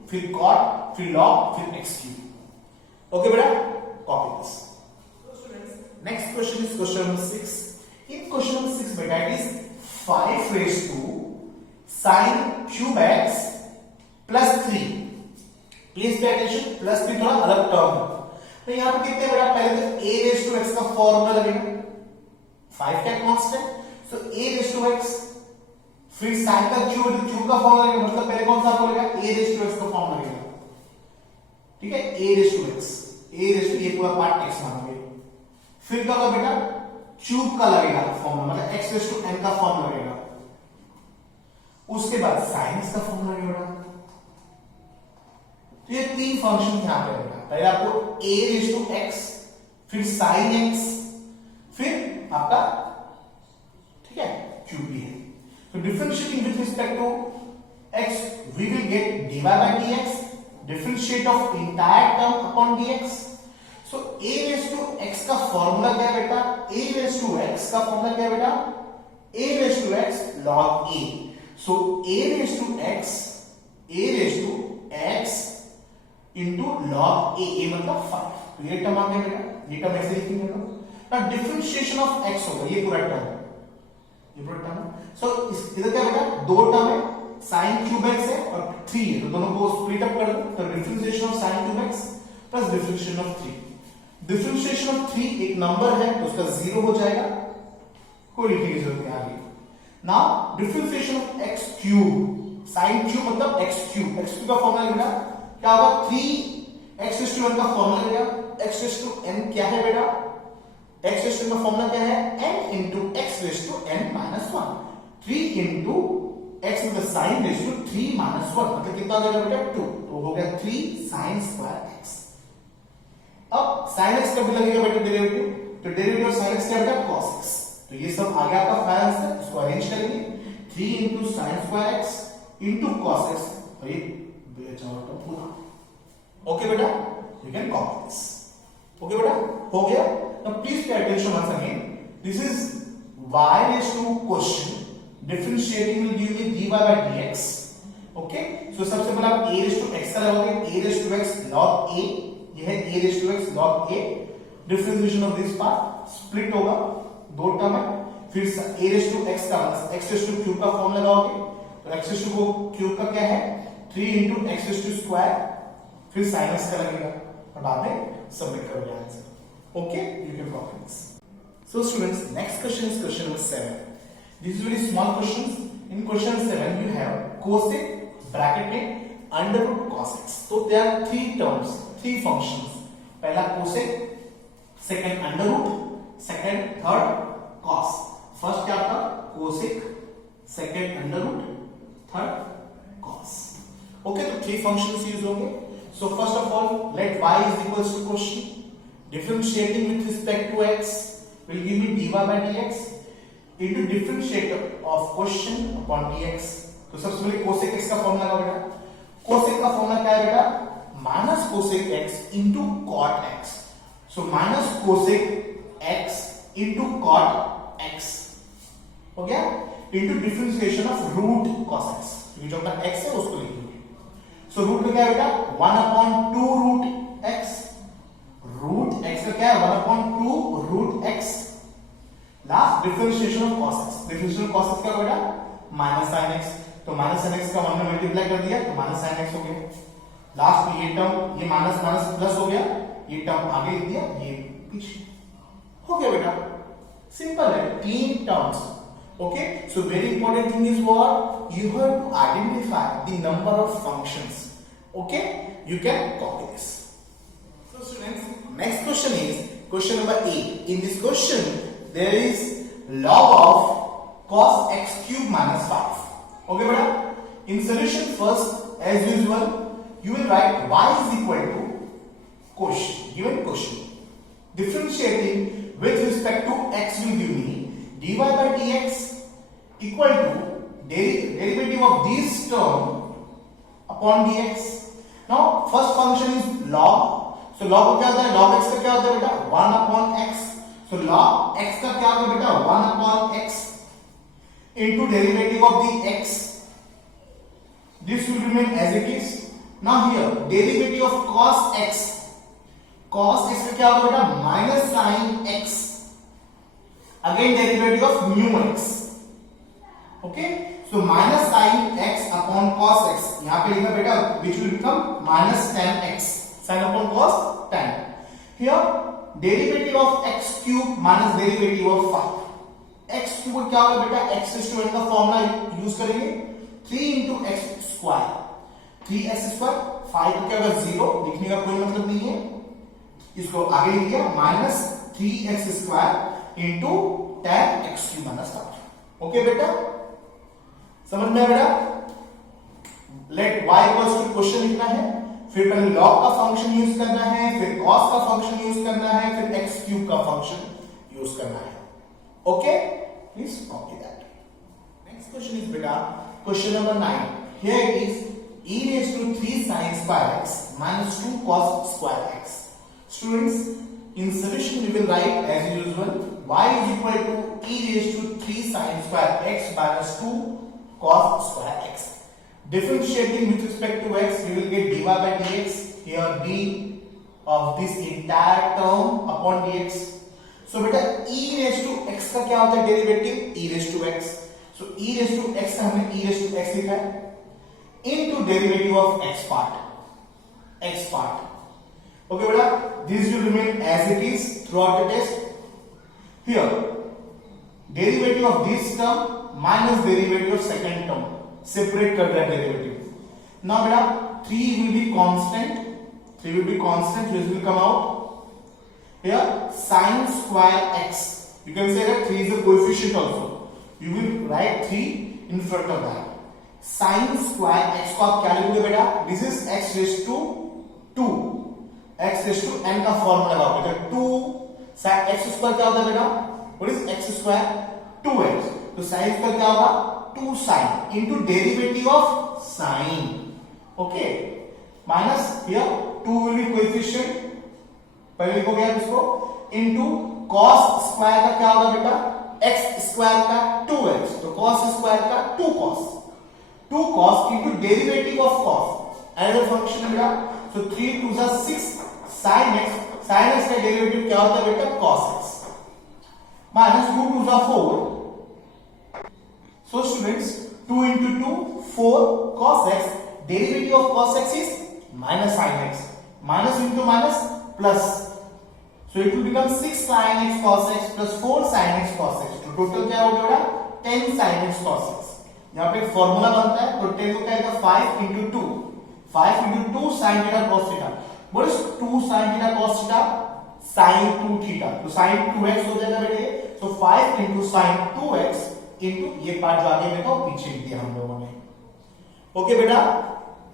फिर cot, फिर log, फिर x क्यूब. ओके बेटा, copy this. Next question is question number 6. In question number 6 beta, it is 5 raised to sin cube x plus 3. Please pay attention. plus 3 थोड़ा अलग term है. तो यहाँ पे कितने बेटा, पहले तो a raised to x का फॉर्मूला लगेगा. 5 का constant, so a raised to x, फिर sin का क्यूब, क्यूब का फॉर्मूला लगेगा. मतलब पहले कौन सा बोलेगा, a raised to x का फॉर्मूला लगेगा. ठीक है, a raised to x, a raised to ये पूरा पार्ट x मानोगे. फिर क्या होगा बेटा, क्यूब का लगेगा फॉर्मूला, मतलब x raised to n का फॉर्मूला लगेगा. उसके बाद sin x का फॉर्मूला लगेगा. तो ये 3 फंक्शन यहां पे लगेगा. पहले आपको a raised to x, फिर sin x, फिर आपका ठीक है क्यूब भी है. तो differentiating with respect to x, we will get dy by dx, differentiate of entire term upon dx. So a raised to x का फॉर्मूला क्या है बेटा, a raised to x का फॉर्मूला क्या है बेटा, a raised to x log a. So a raised to x, a raised to x into log a, a मतलब 5. तो ये टर्म आ गया बेटा, ये टर्म ऐसे लिखेंगे ना. ना डिफरेंशिएशन ऑफ x होगा, ये पूरा टर्म है, ये पूरा टर्म है. सो इधर क्या बेटा, दो टर्म है, sin क्यूब x है और 3 है, तो दोनों को स्प्लिट अप कर दो. तो differentiation of sin cube x plus differentiation of 3. Differentiation of 3 एक नंबर है तो उसका 0 हो जाएगा, कोई लिखने की जरूरत नहीं आगे. Now differentiation of x cube, sin cube मतलब x क्यूब, x क्यूब का फॉर्मूला बेटा क्या होगा, 3 x raised to n का फॉर्मूला लगेगा. x raised to n क्या है बेटा, x raised to n का फॉर्मूला क्या है, n into x raised to n minus 1. 3 into x with the sin raised to 3 minus 1 मतलब कितना हो जाएगा बेटा, 2. तो हो गया 3 sin square x. अब sin x कब लगेगा बेटा डेरिवेटिव, तो डेरिवेटिव ऑफ sin x क्या बेटा, cos x. तो ये सब आ गया आपका फाइनल आंसर. इसको अरेंज करेंगे, 3 into sin square x into cos x. तो ये बेचारा पूरा. ओके बेटा, you can copy this. Okay बेटा, हो गया. Now please pay attention once again. This is y raised to question, differentiating will give me dy by dx. Okay, so सबसे पहले आप a raised to x का लगाओगे, a raised to x log a. ये है a raised to x log a. Differentiation of this part split होगा, दो term है. फिर a raised to x का x raised to क्यूब का फॉर्म लगाओगे. तो x raised to क्यूब का क्या है, 3 into x raised to square, फिर sin x का लगेगा और बाद में सबमिट करोगे answer. Okay, you can copy this. So students, next question is question number 7. This is very small questions. in question 7 you have cosec bracket में under root cos x. So there are three terms, three functions. पहला cosec, second under root, second third cos. First क्या था cosec, second under root, third cos. Okay, तो three functions use होंगे. So first of all, let y is equals to quotient. Differentiating with respect to x will give me dy by dx into differentiator of quotient upon dx. तो सबसे पहले cosec x का formula क्या बेटा? cosec का formula क्या है बेटा? minus cosec x into cot x. So minus cosec x into cot x हो गया into differentiation of root cos x. ये जो अपना x है उसको लिखेंगे. So root का क्या है बेटा? 1 upon 2 root x. Root x का क्या है 1 upon 2 root x. Last differentiation of cos x. Differentiation of cos x क्या बेटा माइनस sin x. तो माइनस sin x का 1 में मल्टीप्लाई कर दिया तो माइनस sin x हो गया. लास्ट में ये टर्म ये माइनस माइनस प्लस हो गया, ये टर्म आगे लिख दिया, ये पीछे हो गया बेटा. सिंपल है, तीन terms. Okay, so very important thing is what you have to identify the number of functions. Okay, you can copy this. So students, next question is question number 8. In this question, there is log of cos x cube minus 5. Okay, beta? In solution first, as usual, you will write y is equal to quotient, given quotient. Differentiating with respect to x will give me dy by dx equal to derivative of this term upon dx. Now, first function is log. So log क्या होता है? log x का क्या होता है बेटा 1 upon x. So log x का क्या होता है बेटा 1 upon x into derivative of the x. This will remain as it is. Now here derivative of cos x. Cos x का क्या होता है बेटा minus sin x. Again derivative of mu x. Okay, so minus sin x upon cos x. यहाँ पे लिखा बेटा which will become minus tan x. Sin upon cos tan. Here derivative of x cube minus derivative of 5. x cube क्या होगा बेटा x raised to n का formula use करेंगे 3 into x square. 3x square 5 को क्या होगा 0, लिखने का कोई मतलब नहीं है, इसको आगे लिख दिया minus 3x square into tan x cube minus 5. Okay बेटा, समझ में बेटा? Let y equals to question लिखना है, फिर पहले log का फंक्शन यूज करना है, फिर cos का फंक्शन यूज करना है, फिर x क्यूब का फंक्शन यूज करना है. Okay, please copy that. Next question is बेटा question number 9. Here it is e raised to 3 sin square x minus 2 cos square x. Students, in solution we will write as usual y is equal to e raised to 3 sin square x minus 2 cos square x. Differentiating with respect to x, we will get dy by dx. Here d of this entire term upon dx. So बेटा e raised to x का क्या होता है derivative? e raised to x. So e raised to x का हमने e raised to x लिखा है into derivative of x part. x part. Okay बेटा, this will remain as it is throughout the test. Here derivative of this term minus derivative of second term. Separate कर दिया derivative. Now बेटा 3 will be constant. 3 will be constant, which will come out. Here sin square x. You can say that 3 is a coefficient also. You will write 3 in front of that. Sin square x को आप क्या लिखोगे बेटा? This is x raised to 2. x raised to n का formula लगाओगे तो 2 sin x square क्या होता है बेटा? What is x square? 2x. तो sin square क्या होगा? 2 sin into derivative of sin. Okay, minus here 2 will be coefficient, पहले लिखोगे आप इसको into cos square का क्या होगा बेटा? x square का 2x. तो cos square का 2 cos into derivative of cos. Another function है बेटा. So 3 2 are 6 sin x. Sin x का डेरिवेटिव क्या होता है बेटा? cos x. Minus 2 2 are 4. So students, 2 into 2 4 cos x. Derivative of cos x is minus sin x. Minus into minus plus. So it will become 6 sin x cos x plus 4 sin x cos x. तो total क्या हो गया बेटा? 10 sin x cos x. यहाँ पे formula बनता है, तो 10 को क्या आएगा 5 into 2, 5 into 2 sin theta cos theta. What is 2 sin theta cos theta? Sin 2 theta. तो sin 2x हो जाएगा बेटे, so 5 into sin 2x into ये पार्ट जो आगे में तो पीछे लिख दिया हम लोगों ने. ओके बेटा,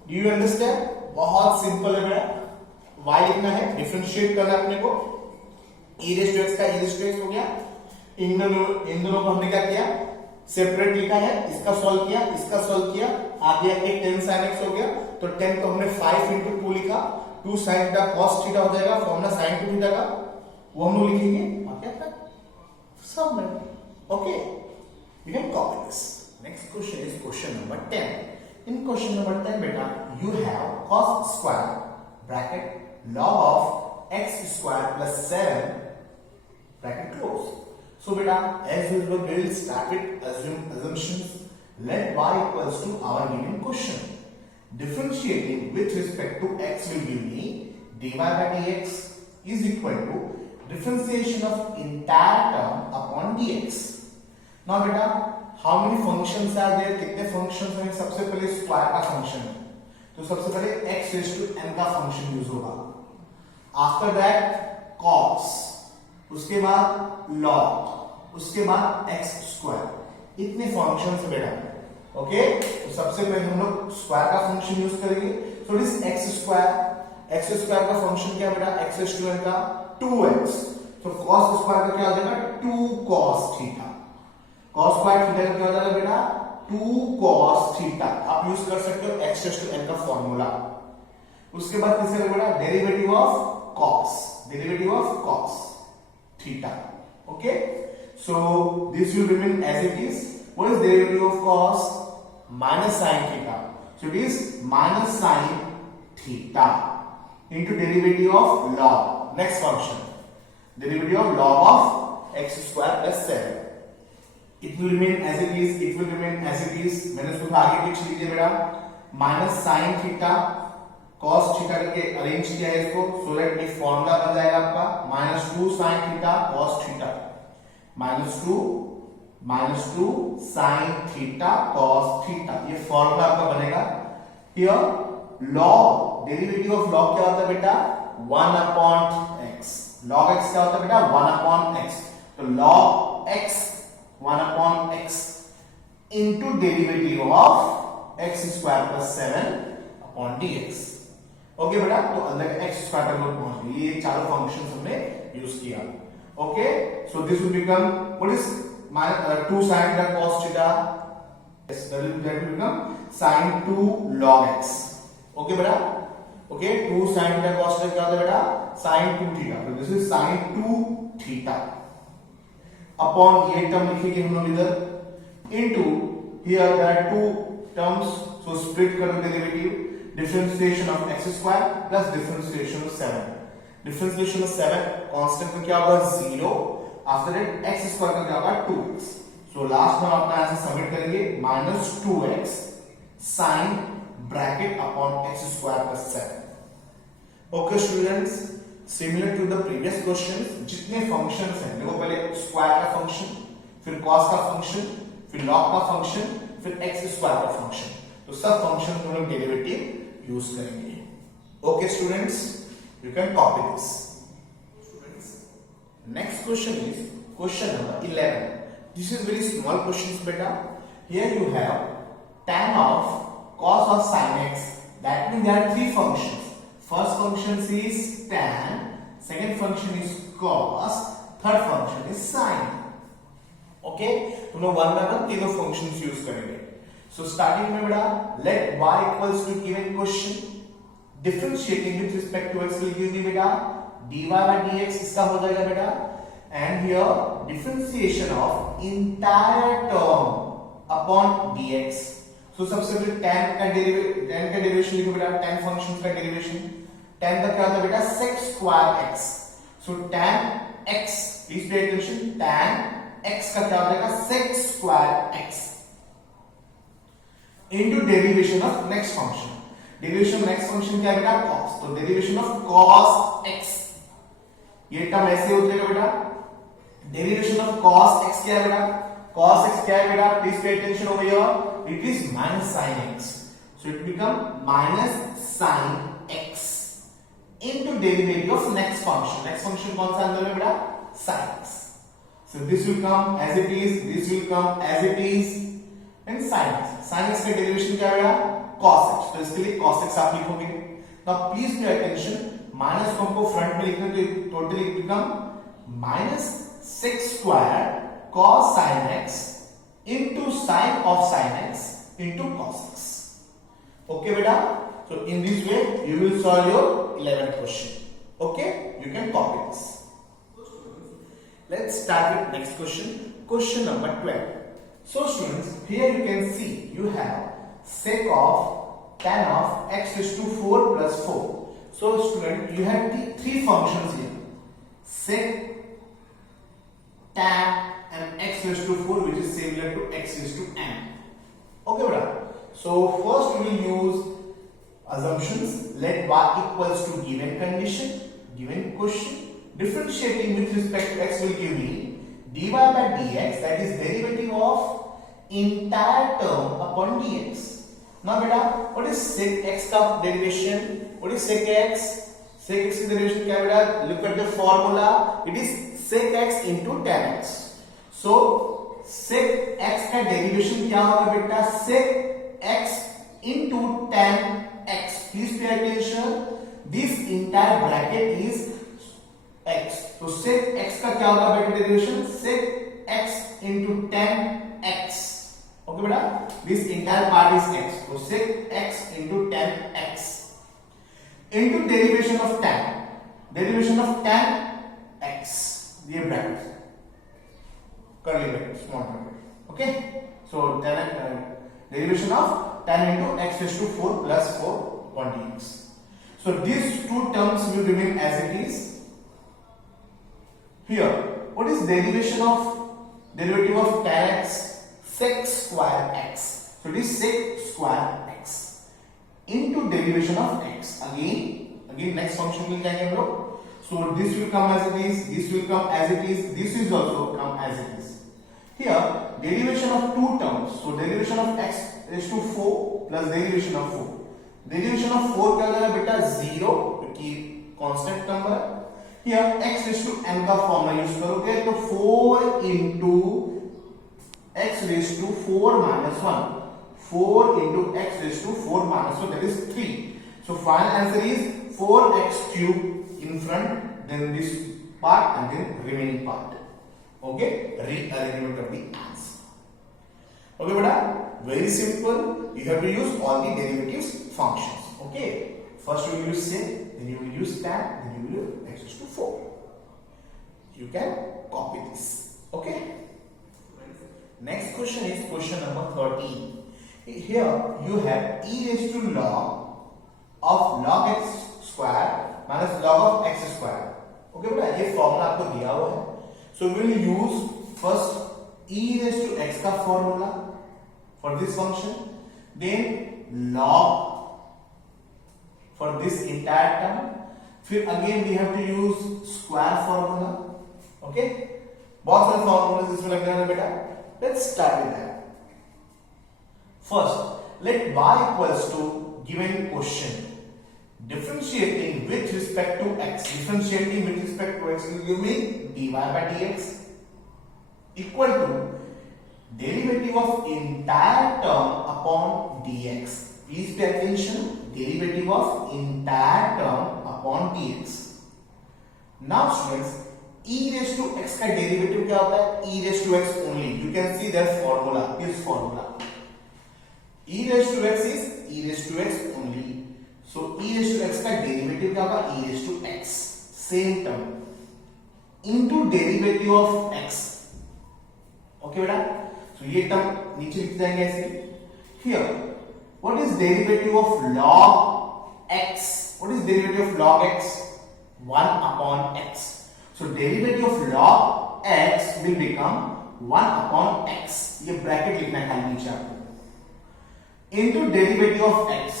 डू यू अंडरस्टैंड? बहुत सिंपल है बेटा. y लिखना है, डिफरेंशिएट करना है अपने को. e raised to x का e raised to x हो गया. इन दोनों को हमने क्या किया, सेपरेट लिखा है, इसका सॉल्व किया, इसका सॉल्व किया, आगे आके 10 sin x हो गया. तो 10 को हमने 5 into 2 लिखा, 2 sin theta cos theta हो जाएगा, फॉर्मूला sin 2 theta का वो हम लोग लिखेंगे आगे तक सब में. Okay, you can copy this. Next question is question number 10. In question number 10 beta, you have cos square bracket log of x square plus 7 bracket close. So beta, as usual we will start with assumptions. Let y equals to our given question. Differentiating with respect to x will give me dy by dx is equal to differentiation of entire term upon dx. Now beta, how many functions are there? कितने functions हैं? सबसे पहले square का function है, तो सबसे पहले x raised to n का फंक्शन यूज होगा. आफ्टर दैट cos, उसके बाद log, उसके बाद x स्क्वायर. इतने फंक्शंस बेटा. ओके, तो सबसे पहले हम लोग स्क्वायर का फंक्शन यूज करेंगे. सो दिस x स्क्वायर का फंक्शन क्या बेटा? x raised to n का 2x. तो cos स्क्वायर का क्या हो जाएगा? 2 cos theta. cos square theta का क्या हो जाएगा बेटा? 2 cos थीटा. आप यूज कर सकते हो x raised to n का फॉर्मूला. उसके बाद किसका बेटा? Derivative of cos theta. Okay, so this will remain as it is. What is derivative of cos? Minus sin theta. So it is minus sin theta into derivative of log. Next function, derivative of log of x square plus 7. It will remain as it is. मैंने उसको आगे पीछे लिख दिया बेटा. Minus sine theta cos theta करके arrange किया है इसको, सो दैट ये फॉर्मूला बन जाएगा आपका -2 sin theta cos theta. -2 sin theta cos theta, ये फॉर्मूला आपका बनेगा. Here log, derivative of log क्या होता है बेटा? 1 upon x. log x क्या होता है बेटा? 1 upon x. तो log x 1 upon x into derivative of x square plus 7 upon dx. Okay बेटा, तो अंदर x स्क्वायर का लोग पहुंच गए. ये चारों फंक्शंस हमने यूज किया. Okay, so this will become what is 2 sin theta cos theta. Yes, that will become sin 2 log x. Okay बेटा, okay, 2 sin theta cos theta क्या होता है बेटा? sin 2 theta. तो this is sin 2 theta upon ये term लिखेंगे हम लोग इधर into here there are 2 terms, so split कर दो derivative. Differentiation of x square plus differentiation of 7. Differentiation of 7 constant का क्या होगा? 0. आफ्टर दैट x स्क्वायर का क्या होगा? 2x. सो लास्ट में अपना आंसर सबमिट करेंगे -2x sin bracket upon x square plus 7. Okay students, similar to the previous questions, जितने फंक्शंस हैं देखो, पहले स्क्वायर का फंक्शन, फिर cos का फंक्शन, फिर log का फंक्शन, फिर x स्क्वायर का फंक्शन. तो सब फंक्शन में लोग डेरिवेटिव यूज करेंगे. Okay students, you can copy this. Students, next question is question number 11. This is very small questions बेटा. Here you have tan of cos of sin x. That means there are 3 functions. First function is tan, second function is cos, third function is sin. Okay, हम लोग one by one तीनों functions use करेंगे. So starting में बेटा, let y equals to given question, differentiating with respect to x will give me बेटा dy by dx. इसका हो जाएगा बेटा, and here differentiation of entire term upon dx. So सबसे पहले tan का डेरिवेशन लिखो बेटा. tan फंक्शन का डेरिवेशन, tan का क्या होता है बेटा? sec square x. So tan x, please pay attention, tan x का क्या हो जाएगा? sec square x into derivation of next function. derivation of next function क्या है बेटा? cos. तो derivation of cos x, ये टर्म ऐसे हो जाएगा बेटा. derivation of cos x क्या है बेटा? cos x क्या है बेटा? Please pay attention over here. It is minus sin x. So it become minus sin x into derivative of next function. Next function कौन सा अंदर में बेटा? sin x. So this will come as it is. This will come as it is. And sin x. Sin x का derivation क्या बेटा? cos x. तो इसके लिए cos x आप लिखोगे. Now please pay attention. Minus को हमको फ्रंट में लिखना तो totally become minus 6 square cos sin x into sin of sin x into cos x. Okay beta? So in this way you will solve your 11th question. Okay? You can copy this. Let's start with next question. Question number 12. So students, here you can see you have sec of tan of x raised to 4 plus 4. So student, you have the three functions here: sec, tan, and x raised to 4, which is similar to x raised to n. Okay, brother. So first we will use assumptions. Let y equals to given condition, given question. Differentiating with respect to x will give me dy by dx, that is derivative of entire term upon dx. Now beta, what is sec x का derivation? What is sec x? Sec x की derivation क्या बेटा? Look at the formula. It is sec x into tan x. So sec x का derivation क्या होगा बेटा? Sec x into tan x. Please pay attention. This entire bracket is x. So sec x का क्या होगा बेटा derivation? Sec x into tan x. Okay बेटा? This entire part is x. So sec x into tan x into derivation of tan. Derivation of tan x. ये bracket. Curly bracket, small bracket. Okay? So derivation of tan into x raised to 4 plus 4 1 dx. So these two terms will remain as it is. Here, what is derivative of tan x? Sec square x. So it is sec square x into derivation of x. Again next function will जाएंगे हम लोग. So this will come as it is. This will come as it is. This is also come as it is. Here derivation of two terms. So derivation of x raised to 4 plus derivation of 4. Derivation of 4 क्या होगा बेटा? 0 क्योंकि constant number. Here x raised to n का formula use करोगे तो 4 into x raised to 4 minus 1. 4 into x raised to 4 minus 1, that is 3. So final answer is 4x cube in front, then this part and then remaining part. Okay? Rearrangement of the answer. Okay beta? Very simple. You have to use all the derivatives functions. Okay? First you will use sec, then you will use tan, then you will use x raised to 4. You can copy this. Okay? Next question is question number 13. Here you have e raised to log of log x square minus log of x square. Okay बेटा, ये formula आपको दिया हुआ है. So we will use first e raised to x का formula for this function, then log for this entire term. फिर again we have to use square formula. Okay? बहुत सारे फॉर्मूले इसमें लग जाएंगे बेटा. Let's start with that. First, let y equals to given question. Differentiating with respect to x. Differentiating with respect to x will give me dy by dx equal to derivative of entire term upon dx. Please pay attention. Derivative of entire term upon dx. Now students, e raised to x का derivative क्या होता है? e raised to x only. You can see their formula. This formula. e raised to x is e raised to x only. So e raised to x का derivative क्या होगा? e raised to x. Same term. Into derivative of x. Okay बेटा? So ये term नीचे लिख जाएंगे ऐसे. Here, what is derivative of log x? What is derivative of log x? 1 upon x. So derivative of log x will become 1 upon x. ये bracket लिखना है खाली नीचे आपको. Into derivative of x,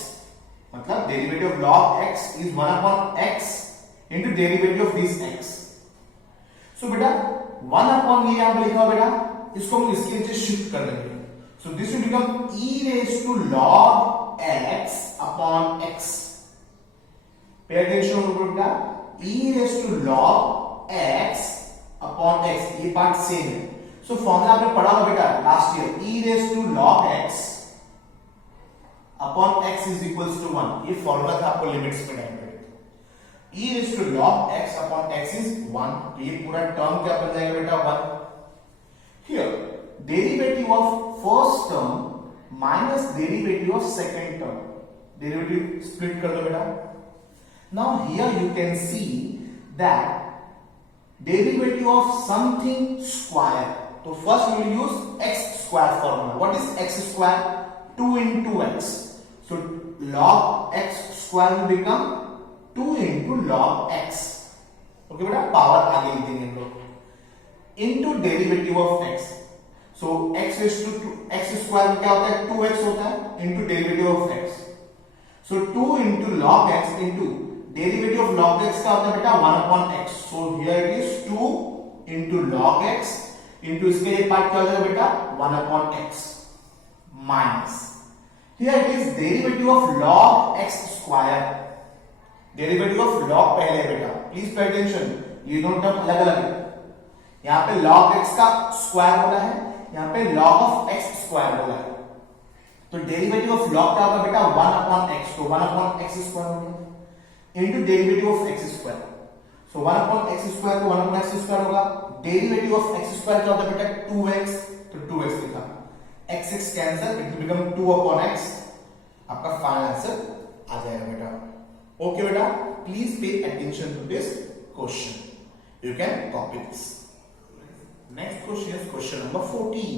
मतलब derivative of log x is 1 upon x into derivative of this x. So बेटा 1 upon ये यहाँ पे लिखा हुआ बेटा इसको हम इसके नीचे शिफ्ट कर देंगे. So this will become e raise to log x upon x. Pay attention बेटा, e raise to log x upon x, ये पार्ट सेम है. सो फॉर्मूला आपने पढ़ा होगा बेटा last year, e raise to log x upon x is equals to 1. ये formula था आपको लिमिट्स में टाइम पे. e raise to log x upon x is 1. तो ये पूरा टर्म क्या बन जाएगा बेटा 1. Here derivative of first term minus derivative of second term, derivative split कर दो बेटा. Now here you can see that derivative of something square, तो first we will use x square formula. What is x square? 2 into x. So log x square will become 2 into log x. Okay बेटा, power आगे लिख देंगे हम लोग. Into derivative of x. So x raised to x square में क्या होता है? 2x होता है into derivative of x. So 2 into log x into derivative of log x क्या होता है बेटा? 1 upon x. So here it is 2 into log x into इसके ये पार्ट क्या हो जाएगा बेटा? 1 upon x minus. Here it is derivative of log x square. Derivative of log पहले है बेटा, प्लीज पे अटेंशन, ये दोनों टर्म अलग अलग है. यहाँ पे log x का स्क्वायर बोला है, यहाँ पे log of x स्क्वायर बोला है. तो डेरिवेटिव ऑफ log क्या होगा बेटा? 1 upon x. तो 1 upon x स्क्वायर हो गया into derivative of x square. So 1 upon x square को 1 upon x स्क्वायर होगा. डेरिवेटिव ऑफ x स्क्वायर क्या होता है बेटा? 2x. तो 2x लिखा, x cancel, it will become 2 upon x. आपका फाइनल आंसर आ जाएगा बेटा. ओके बेटा, please pay attention to this question. You can copy this. Next question is question number 14.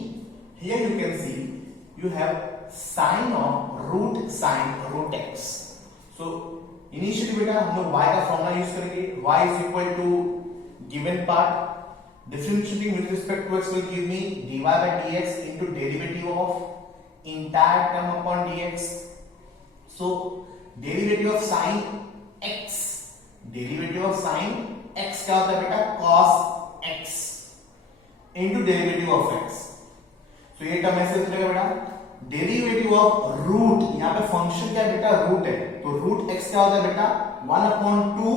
Here you can see you have sin of root sin root x. So initially बेटा हम लोग y का formula use करेंगे. y is equal to given part differentiating with respect to x will give me dy by dx into derivative of entire term upon dx. So derivative of sin x, derivative of sin x क्या होता है बेटा? cos x into derivative of x. तो ये term ऐसे लिखेगा बेटा. Derivative of root, यहाँ पे फंक्शन क्या है बेटा? रूट है. तो रूट x क्या होता है बेटा? 1 upon 2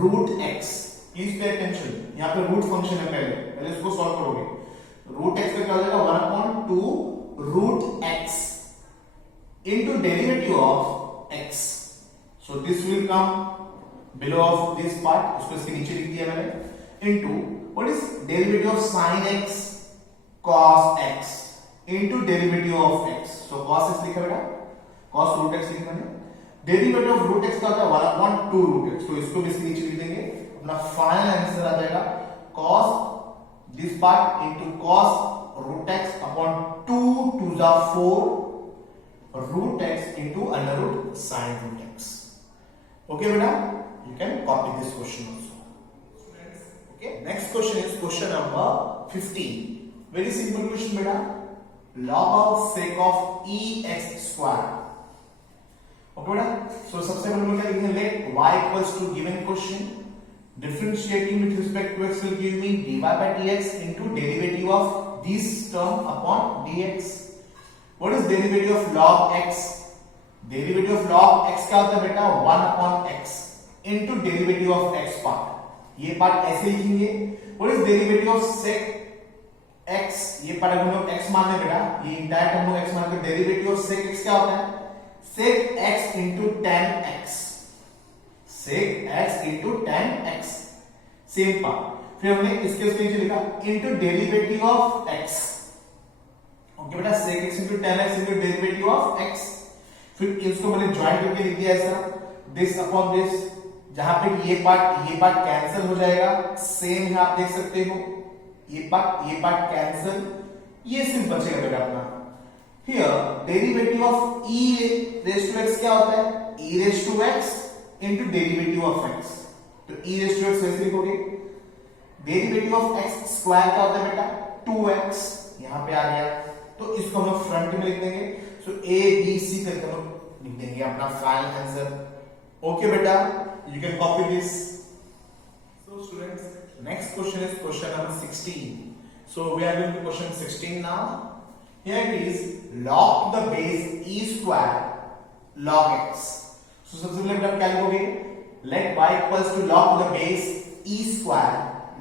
root x. Please pay attention, यहाँ पे रूट फंक्शन है, पहले इसको सॉल्व करोगे. रूट x का क्या हो जाएगा? 1 upon 2 root x into derivative of x. So this will come below of this part, उसको इसके नीचे लिख दिया मैंने, into what is derivative of sin x cos x into derivative of x. So cos x लिखा बेटा, cos root x लिखा मैंने. डेरिवेटिव ऑफ रूट x का होता है 1 upon 2 रूट x. तो इसको भी इसके नीचे लिख देंगे. अपना फाइनल आंसर आ जाएगा cos this part into cos root x upon 2 to the 4 root x into under root sin root x. Okay बेटा, you can copy this question also. Okay, next question is question number 15. Very simple question बेटा. log of sec of ex square. Okay बेटा, so सबसे पहले मुझे लिखना है let y equals to given question differentiating with respect to x will give me dy by dx into derivative of this term upon dx. What is derivative of log x? Derivative of log x क्या होता है बेटा? 1 upon x into derivative of x part. ये part ऐसे लिखेंगे. What is derivative of sec x? ये part हम लोग x मान लें बेटा, ये इंटायर हम लोग x मान लें. डेरिवेटिव ऑफ sec x क्या होता है? sec x into tan x. sec x into tan x, same part. फिर हमने इसके नीचे लिखा into derivative of x. Okay बेटा, sec x into tan x into derivative of x. फिर इसको मैंने ज्वाइन करके लिख दिया ऐसा, this upon this. जहां पे ये पार्ट कैंसिल हो जाएगा. सेम है, आप देख सकते हो, ये पार्ट कैंसिल, ये सिर्फ बचेगा बेटा अपना. Here derivative of e raise to x क्या होता है? e raise to x into derivative of x. तो e रेज टू x वैसे लिखोगे. डेरिवेटिव ऑफ x स्क्वायर क्या होता है बेटा? 2x. यहां पे आ गया, तो इसको हम लोग फ्रंट में लिख देंगे. सो a b c करके हम लोग लिख देंगे अपना फाइनल आंसर. ओके बेटा, you can copy this. So students, next question is question number 16. So we are going to question 16 now. Here it is log the base e square log x. So सबसे पहले आप क्या लिखोगे? Let y equals to log the base e square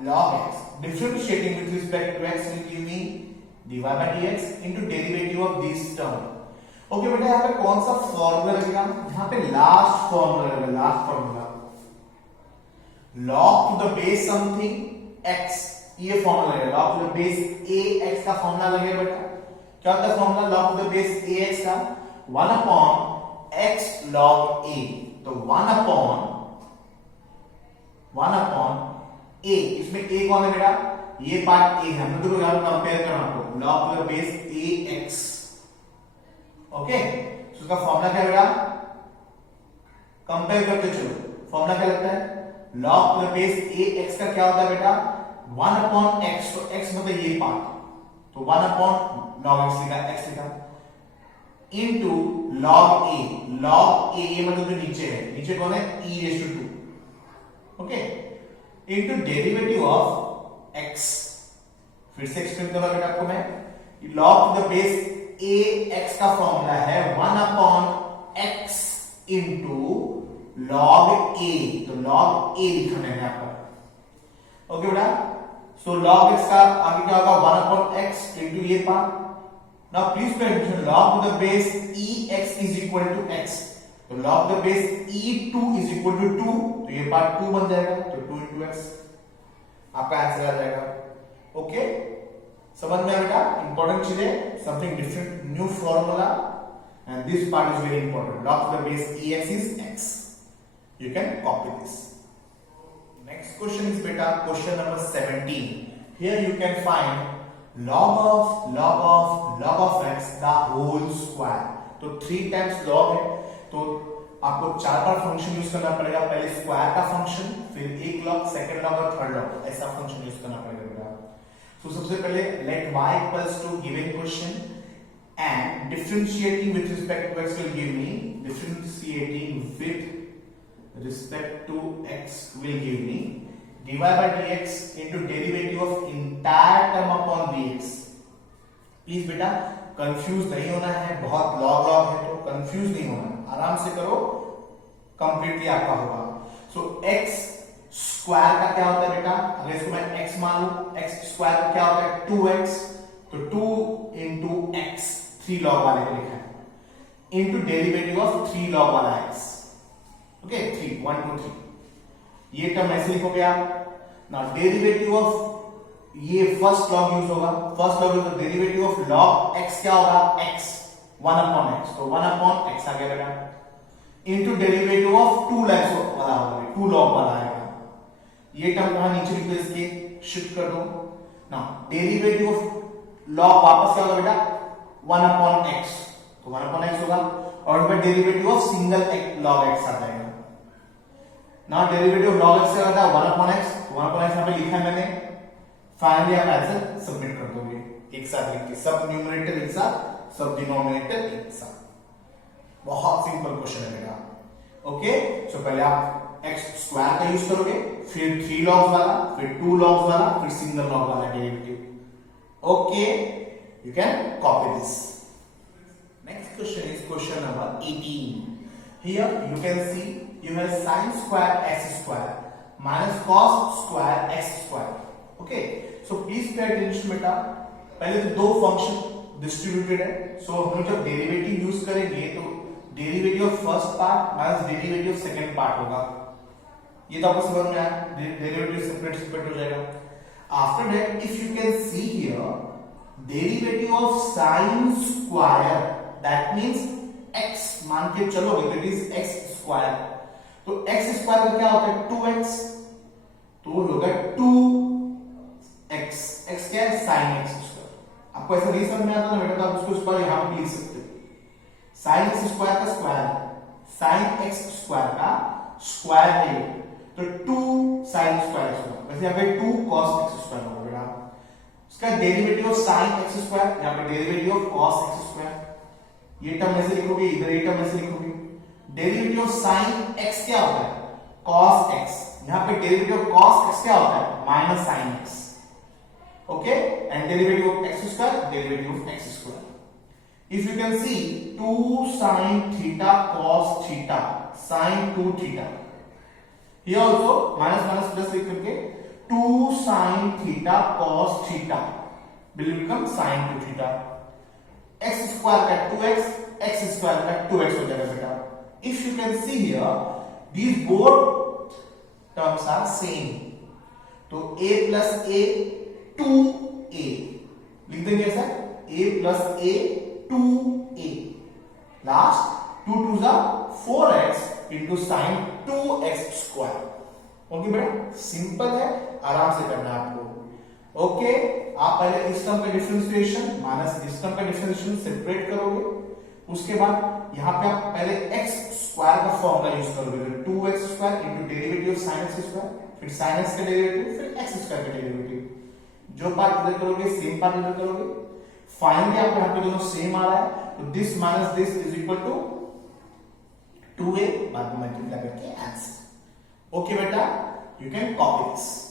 log x. Differentiating with respect to x will give me dy by dx into derivative of this term. Okay बेटा यहाँ पे कौन सा फॉर्मूला लगेगा? यहाँ पे लास्ट फॉर्मूला लगेगा, last formula log to the base something x, ये फॉर्मूला लगेगा log to the base ax का फॉर्मूला लगेगा बेटा. क्या होता है formula log to the base ax का? 1 upon x log a. तो 1 upon a, इसमें a कौन है बेटा? ये पार्ट a है, हम दोनों यहां कंपेयर करना आपको log to the base ax. Okay, तो इसका फॉर्मूला क्या है बेटा? कंपेयर करते चलो, फॉर्मूला क्या लगता है? log to the base ax का क्या होता है बेटा? 1 upon x, तो x मतलब ये पार्ट, तो 1 upon log x लिखा, x लिखा into log a ये मतलब जो नीचे है, नीचे कौन है? e raised to 2. Okay, into derivative of x. फिर से एक्सप्लेन करूंगा बेटा आपको मैं. log to the base ax का फॉर्मूला है 1 upon x into log a, तो log a लिखा मैंने आपको. ओके बेटा, सो log x का आगे क्या होगा? 1 upon x into ये part. Now please pay attention, log to the base ex is equal to x, तो log to the base e2 is equal to 2, तो ये पार्ट 2 बन जाएगा, तो 2 into x आपका आंसर आ जाएगा. ओके, समझ में आया बेटा? इंपॉर्टेंट चीज है, something different, new formula, and this part is very important. log to the base ex is x. You can copy this. Next question is beta question number 17. Here you can find log of x the whole square. तो 3 times log है, तो आपको 4 बार function use करना पड़ेगा. पहले square का function, फिर एक लॉग, सेकंड लॉग और थर्ड लॉग, ऐसा फंक्शन यूज करना पड़ेगा बेटा. तो सबसे पहले let y equals to given question and differentiating with respect to x will give me dy by dx into derivative of entire term upon dx. Please बेटा confuse नहीं होना है, बहुत लॉग है तो कंफ्यूज नहीं होना, आराम से करो, कंप्लीटली आपका होगा. सो x स्क्वायर का क्या होता है बेटा? अगर इसको मैं x मान लूं, x स्क्वायर का क्या होता है? 2x, तो 2 into x, 3 log वाले को लिखा है, into derivative of 3 log वाला x. ओके, 3 1 2 3, ये टर्म ऐसे लिखोगे आप. नाउ डेरिवेटिव ऑफ ये फर्स्ट लॉग यूज होगा, first log use, derivative of log x क्या होगा? x 1 upon x, तो 1 upon x आ गया बेटा, इनटू डेरिवेटिव ऑफ 2 लॉग वाला होगा, 2 log वाला आएगा. ये टर्म वहां नीचे लिख दो, इसके शिफ्ट कर दो. नाउ डेरिवेटिव ऑफ लॉग वापस क्या होगा बेटा? 1 upon x, तो 1 upon x होगा, और फिर derivative of single log x आ जाएगा. Now derivative of log x क्या होता है? 1 upon x, 1 upon x यहां पे लिखा है मैंने. फाइनली आप आंसर सबमिट कर दोगे एक साथ लिख के, सब न्यूमरेटर एक साथ, सब डिनोमिनेटर एक साथ. बहुत सिंपल क्वेश्चन है बेटा. ओके, सो पहले आप x स्क्वायर का यूज करोगे, फिर 3 लॉग्स वाला, फिर 2 लॉग्स वाला, फिर सिंगल लॉग वाला derivative. Okay, you can copy this. Next question is question number 18. Here you can see you have sin square x square minus cos square x square. Okay, so please pay attention बेटा. पहले तो दो function distributed है, सो हम जब derivative use करेंगे तो derivative of first part minus derivative of second part होगा. ये तो आपको समझ में आया, डेरिवेटिव सेपरेट हो जाएगा. After that if you can see here derivative of sin square, that means x मान के चलोगे तो इट इज x स्क्वायर. तो x स्क्वायर का क्या होता है? 2x, तो होगा 2x. x क्या है? sin x square. आपको ऐसा नहीं समझ में आता ना बेटा, तो आप उसको स्क्वायर यहां पे लिख सकते हो. sin x स्क्वायर का स्क्वायर, sin x स्क्वायर का स्क्वायर है, तो 2 sin स्क्वायर x. वैसे यहां पे 2 cos x स्क्वायर होगा बेटा. उसका derivative of sin x square, यहां पे derivative of cos x square. ये टर्म ऐसे लिखोगे, इधर ये टर्म ऐसे लिखोगे. डेरिवेटिव ऑफ sin x क्या होता है? cos x. यहां पे डेरिवेटिव ऑफ cos x क्या होता है? Minus sin x. Okay, and derivative of x square, derivative of x square. If you can see 2 sin theta cos theta, sin 2 theta. Here also minus minus plus लिख करके 2 sin theta cos theta will become sin 2 theta. X square का 2x, x square का 2x हो जाएगा बेटा. If you can see here, these both terms are same. तो a plus a 2a लिख देंगे ऐसा, a plus a 2a, last 2 2 जा 4x into sin 2x square. Okay बेटा, सिंपल है, आराम से करना है आपको. ओके, आप पहले इस टर्म का डिफरेंशिएशन माइनस इस टर्म का डिफरेंशिएशन सेपरेट करोगे. उसके बाद यहां पे आप पहले x स्क्वायर का फॉर्मूला यूज करोगे, 2x square into derivative of sin x square, फिर sin x का डेरिवेटिव, फिर x स्क्वायर का डेरिवेटिव. जो पार्ट इधर करोगे सेम पार्ट इधर करोगे. फाइनली आपको यहां पे दोनों सेम आ रहा है, तो this minus this is equal to 2a, बाद में मल्टीप्लाई करके आंसर. ओके बेटा, यू कैन कॉपी दिस.